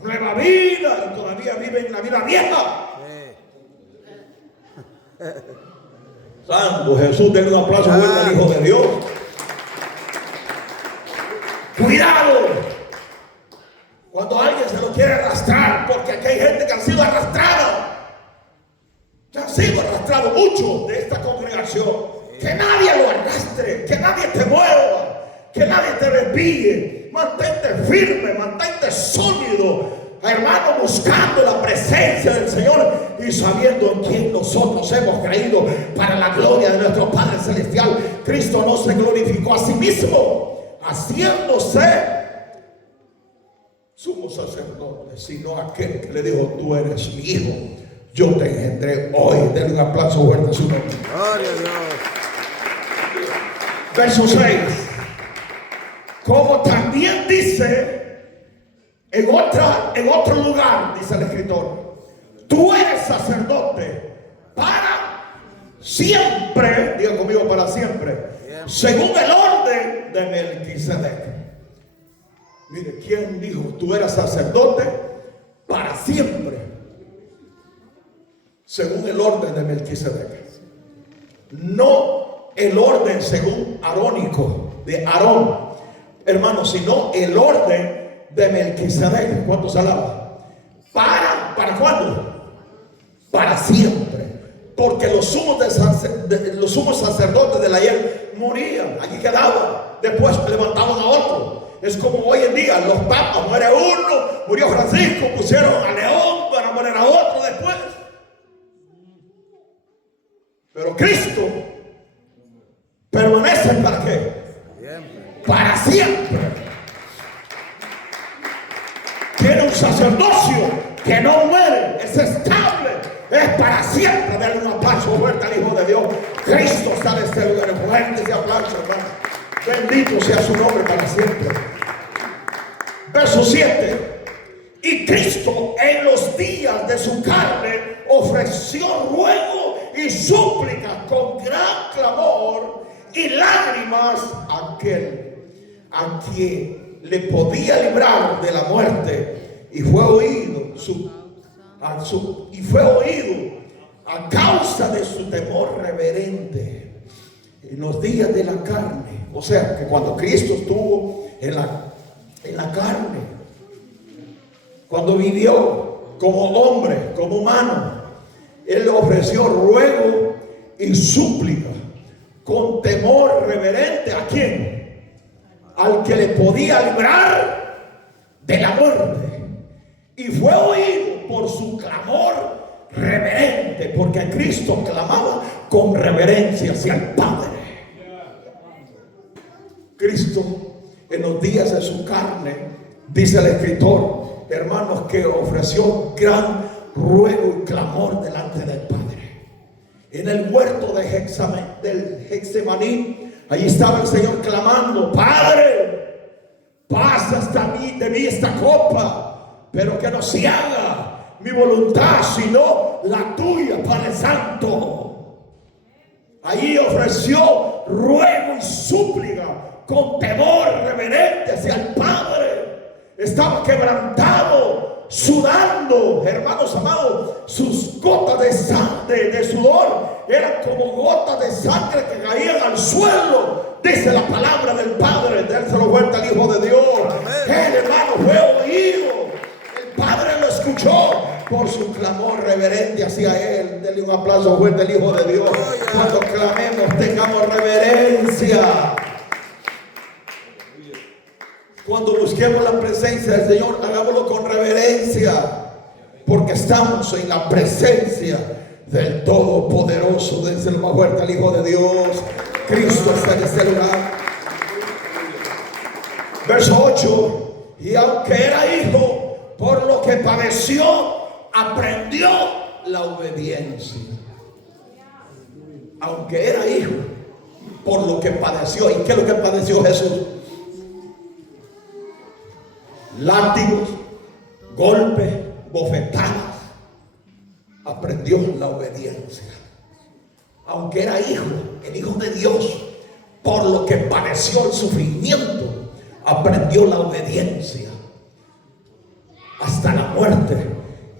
nueva vida, y todavía viven la vida vieja. Santo Jesús, denle un aplauso fuerte al Hijo de Dios. Cuidado cuando alguien se lo quiere arrastrar, porque aquí hay gente que ha sido arrastrada, que han sido arrastrados muchos de esta congregación. Que nadie lo arrastre, que nadie te mueva, que nadie te desvíe. Mantente firme, mantente sólido, hermano, buscando la presencia del Señor y sabiendo en quién nosotros hemos creído para la gloria de nuestro Padre Celestial. Cristo no se glorificó a sí mismo haciéndose sumo sacerdote, sino aquel que le dijo: tú eres mi hijo, yo te engendré hoy. Denle un aplauso fuerte a su nombre. Gloria a Dios. Verso 6. Como también dice en otro lugar, dice el escritor: tú eres sacerdote para siempre. Diga conmigo: para siempre, según el orden de Melquisedec. Mire, ¿quién dijo tú eras sacerdote para siempre? Según el orden de Melquisedec. No el orden según arónico, de Aarón, hermano, sino el orden de Melquisedec. ¿Cuántos alaban? ¿Para cuándo? Para siempre. Porque los sumos sacerdotes del ayer morían, allí quedaban, después levantaban a otro. Es como hoy en día, los papas: muere uno, murió Francisco, pusieron a León, para morir a otro después. Pero Cristo permanece ¿para qué? Para siempre. Tiene un sacerdocio que no muere, es estable, es para siempre. Denle un aplauso fuerte al Hijo de Dios. Cristo está en este lugar. Fuerte ese aplauso, hermano. Bendito sea su nombre para siempre. Verso 7. Y Cristo en los días de su carne ofreció ruego y súplica con gran clamor y lágrimas a quien le podía librar de la muerte, y fue oído a causa de su temor reverente en los días de la carne. O sea, que cuando Cristo estuvo en la carne, cuando vivió como hombre, como humano, Él le ofreció ruego y súplica con temor reverente. ¿A quién? Al que le podía librar de la muerte. Y fue oído por su clamor reverente, porque Cristo clamaba con reverencia hacia el Padre. Cristo en los días de su carne, dice el escritor, hermanos, que ofreció gran ruego y clamor delante del Padre. En el huerto del Getsemaní, allí estaba el Señor clamando: Padre, pasa de mí esta copa, pero que no se haga mi voluntad sino la tuya, Padre Santo. Allí ofreció ruego y súplica con temor reverente hacia el Padre. Estaba quebrantado, sudando, hermanos amados. Sus gotas de sudor eran como gotas de sangre que caían al suelo. Dice la palabra del Padre. Dérselo vuelta al Hijo de Dios. El hermano fue oído. El Padre lo escuchó por su clamor reverente hacia Él. Denle un aplauso fuerte al Hijo de Dios. Cuando clamemos, tengamos reverencia. Cuando busquemos la presencia del Señor, hagámoslo con reverencia, porque estamos en la presencia del Todopoderoso. Desde lo más fuerte al Hijo de Dios. Cristo está en este lugar. Verso 8. Y aunque era hijo, por lo que padeció, aprendió la obediencia. Aunque era hijo, por lo que padeció. ¿Y qué es lo que padeció Jesús? Látigos, golpes, bofetadas. Aprendió la obediencia. Aunque era hijo, el Hijo de Dios, por lo que padeció el sufrimiento, aprendió la obediencia hasta la muerte,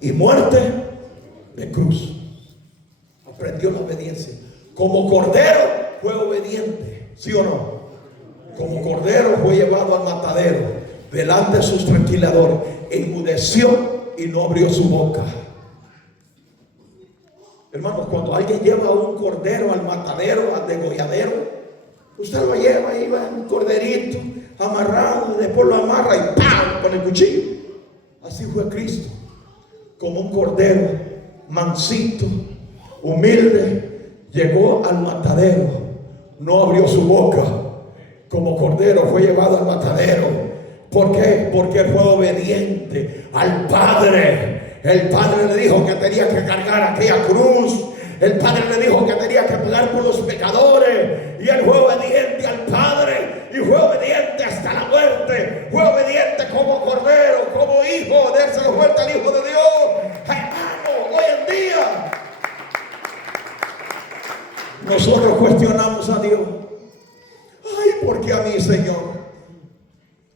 y muerte de cruz. Aprendió la obediencia. Como cordero fue obediente, ¿sí o no? Como cordero fue llevado al matadero, delante de sus tranquiladores, enmudeció y no abrió su boca. Hermanos, cuando alguien lleva un cordero al matadero, al degolladero, usted lo lleva ahí, va un corderito amarrado, y después lo amarra y ¡pam!, con el cuchillo. Así fue Cristo, como un cordero mansito, humilde, llegó al matadero, no abrió su boca. Como cordero fue llevado al matadero. ¿Por qué? Porque fue obediente al Padre. El Padre le dijo que tenía que cargar aquella cruz. El Padre le dijo que tenía que pagar por los pecadores. Y él fue obediente al Padre. Y fue obediente hasta la muerte. Fue obediente como cordero, como hijo. Dérselo fuerte al Hijo de Dios. Hermano, hoy en día nosotros cuestionamos a Dios. Ay, ¿por qué a mí, Señor?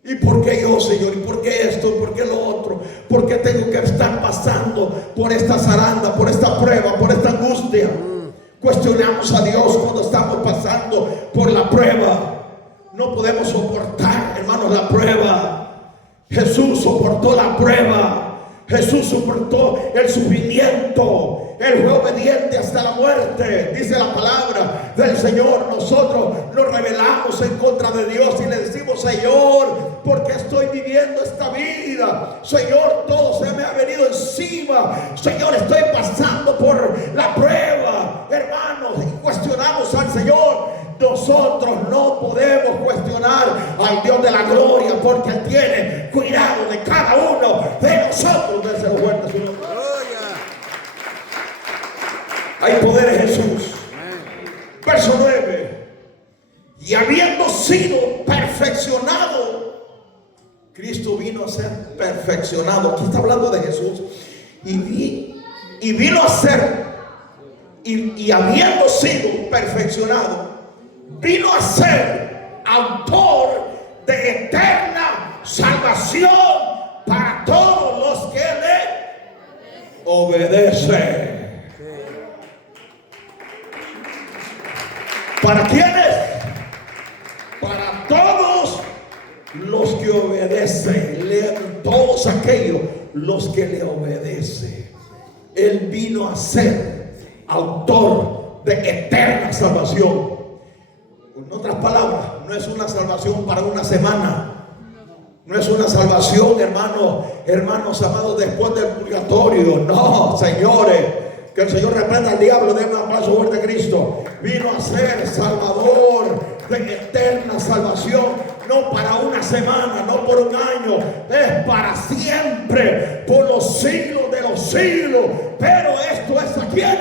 ¿Y por qué yo, Señor? ¿Y por qué esto? ¿Por qué lo otro? ¿Por qué tengo que estar pasando por esta zaranda, por esta prueba, por esta angustia? Cuestionamos a Dios cuando estamos pasando por la prueba. No podemos soportar, hermanos, la prueba. Jesús soportó la prueba. Jesús soportó el sufrimiento. Él fue obediente hasta la muerte. Dice la palabra del Señor. Nosotros nos rebelamos en contra de Dios y le decimos: Señor, ¿por qué estoy viviendo esta vida? Señor, todo se me ha venido encima. Señor, estoy pasando por la prueba. Hermanos, y cuestionamos al Señor. Nosotros no podemos cuestionar al Dios de la gloria, porque Él tiene cuidado de cada uno de nosotros. Desde los fuertes, Señor. Hay poder en Jesús. Verso 9. Y habiendo sido perfeccionado, Cristo vino a ser perfeccionado. Aquí está hablando de Jesús. Y vino a ser, y habiendo sido perfeccionado, vino a ser autor de eterna salvación para todos los que le obedecen. ¿Para quiénes? Para todos los que obedecen. Todos aquellos los que le obedecen. Él vino a ser autor de eterna salvación. En otras palabras, no es una salvación para una semana. No es una salvación, hermanos amados, después del purgatorio. No, señores. Que el Señor reprenda al diablo. Den un aplauso fuerte a Cristo. Vino a ser salvador de eterna salvación. No para una semana, no por un año. Es para siempre, por los siglos de los siglos. Pero esto es a quienes: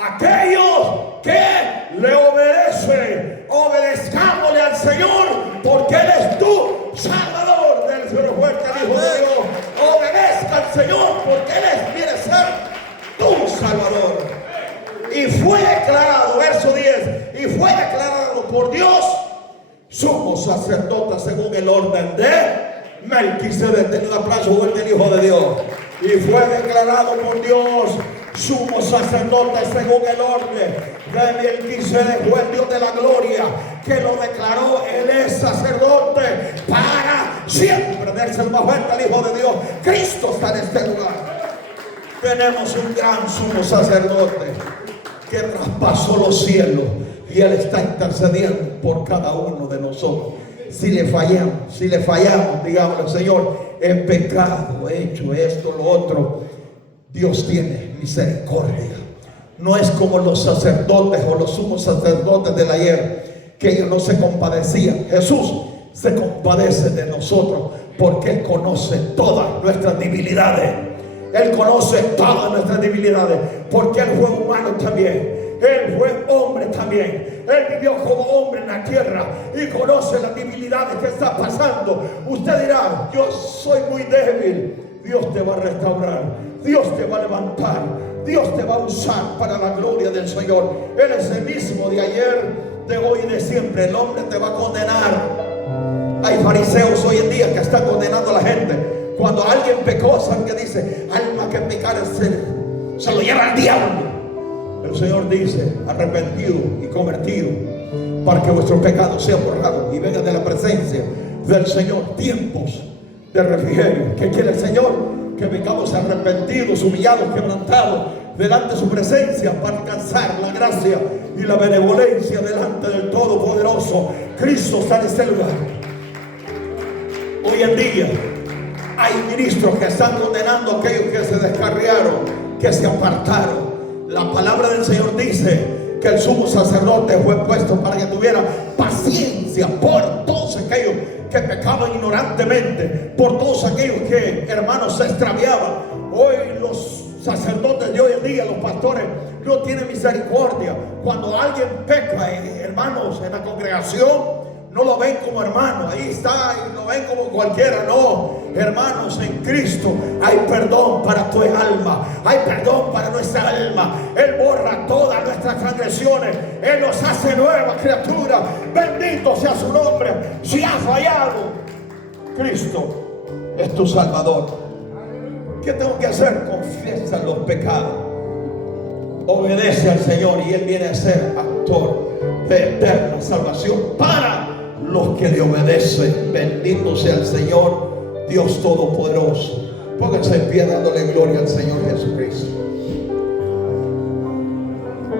aquellos que le obedecen. Obedezcámosle al Señor, porque Él es tu Salvador. Del Señor fuerte al Hijo de Dios. Obedezca al Señor, porque Él quiere ser tu Salvador. Y fue declarado, verso 10, y fue declarado por Dios sumo sacerdote según el orden de Melquisedec. Den un aplauso fuerte al Hijo de Dios. Y fue declarado por Dios sumo sacerdote según el orden de Melquisedec. Fue el Dios de la gloria que lo declaró. Él es sacerdote para siempre. Dense el más fuerte al Hijo de Dios. Cristo está en este lugar. Tenemos un gran sumo sacerdote que traspasó los cielos, y Él está intercediendo por cada uno de nosotros. Si le fallamos, digamos: Señor, he pecado, he hecho esto, lo otro. Dios tiene misericordia. No es como los sacerdotes o los sumos sacerdotes del ayer, que ellos no se compadecían. Jesús se compadece de nosotros porque Él conoce todas nuestras debilidades. Él conoce todas nuestras debilidades porque Él fue humano también. Él fue hombre también. Él vivió como hombre en la tierra y conoce las debilidades que está pasando. Usted dirá: yo soy muy débil. Dios te va a restaurar, Dios te va a levantar, Dios te va a usar para la gloria del Señor. Él es el mismo de ayer, de hoy y de siempre. El hombre te va a condenar. Hay fariseos hoy en día que están condenando a la gente. Cuando alguien pecó, ¿saben qué dice? Alma que pecar se lo lleva al diablo. El Señor dice: arrepentido y convertido, para que vuestros pecados sean borrados y vengan de la presencia del Señor. Tiempos de refrigerio. ¿Qué quiere el Señor? Que vengamos arrepentidos, humillados, quebrantados delante de su presencia, para alcanzar la gracia y la benevolencia delante del Todopoderoso. Cristo está en este lugar. Hoy en día hay ministros que están condenando a aquellos que se descarriaron, que se apartaron. La palabra del Señor dice que el sumo sacerdote fue puesto para que tuviera paciencia por todos aquellos que pecaban ignorantemente, por todos aquellos que, hermanos, se extraviaban. Hoy los sacerdotes de hoy en día, los pastores, no tienen misericordia. Cuando alguien peca, hermanos, en la congregación, no lo ven como hermano, ahí está, y lo ven como cualquiera. No, hermanos, en Cristo hay perdón para tu alma, hay perdón para nuestra alma. Él borra todas nuestras transgresiones, Él nos hace nueva criatura. Bendito sea su nombre. Si has fallado, Cristo es tu Salvador. ¿Qué tengo que hacer? Confiesa los pecados, obedece al Señor, y Él viene a ser actor de eterna salvación para los que le obedecen. Bendito sea el Señor, Dios Todopoderoso. Pónganse en pie dándole gloria al Señor Jesucristo.